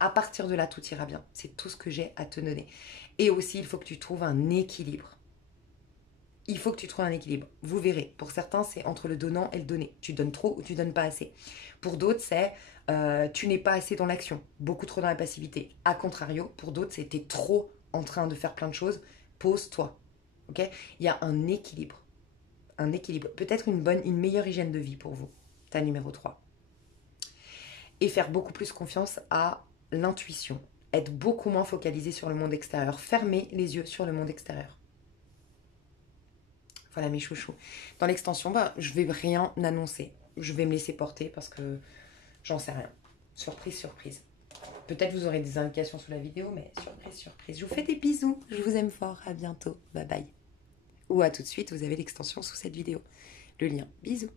À partir de là, tout ira bien. C'est tout ce que j'ai à te donner. Et aussi, il faut que tu trouves un équilibre. Il faut que tu trouves un équilibre. Vous verrez. Pour certains, c'est entre le donnant et le donner. Tu donnes trop ou tu donnes pas assez. Pour d'autres, c'est tu n'es pas assez dans l'action. Beaucoup trop dans la passivité. A contrario, pour d'autres, c'est t'es trop en train de faire plein de choses. Pose-toi. Ok? Il y a un équilibre. Un équilibre. Peut-être une meilleure hygiène de vie pour vous. Ta numéro 3. Et faire beaucoup plus confiance à l'intuition, être beaucoup moins focalisé sur le monde extérieur, fermer les yeux sur le monde extérieur. Voilà mes chouchous. Dans l'extension, je vais rien annoncer. Je vais me laisser porter parce que j'en sais rien. Surprise, surprise. Peut-être vous aurez des indications sous la vidéo, mais surprise, surprise. Je vous fais des bisous. Je vous aime fort. À bientôt. Bye bye. ou à tout de suite, vous avez l'extension sous cette vidéo. Le lien. Bisous.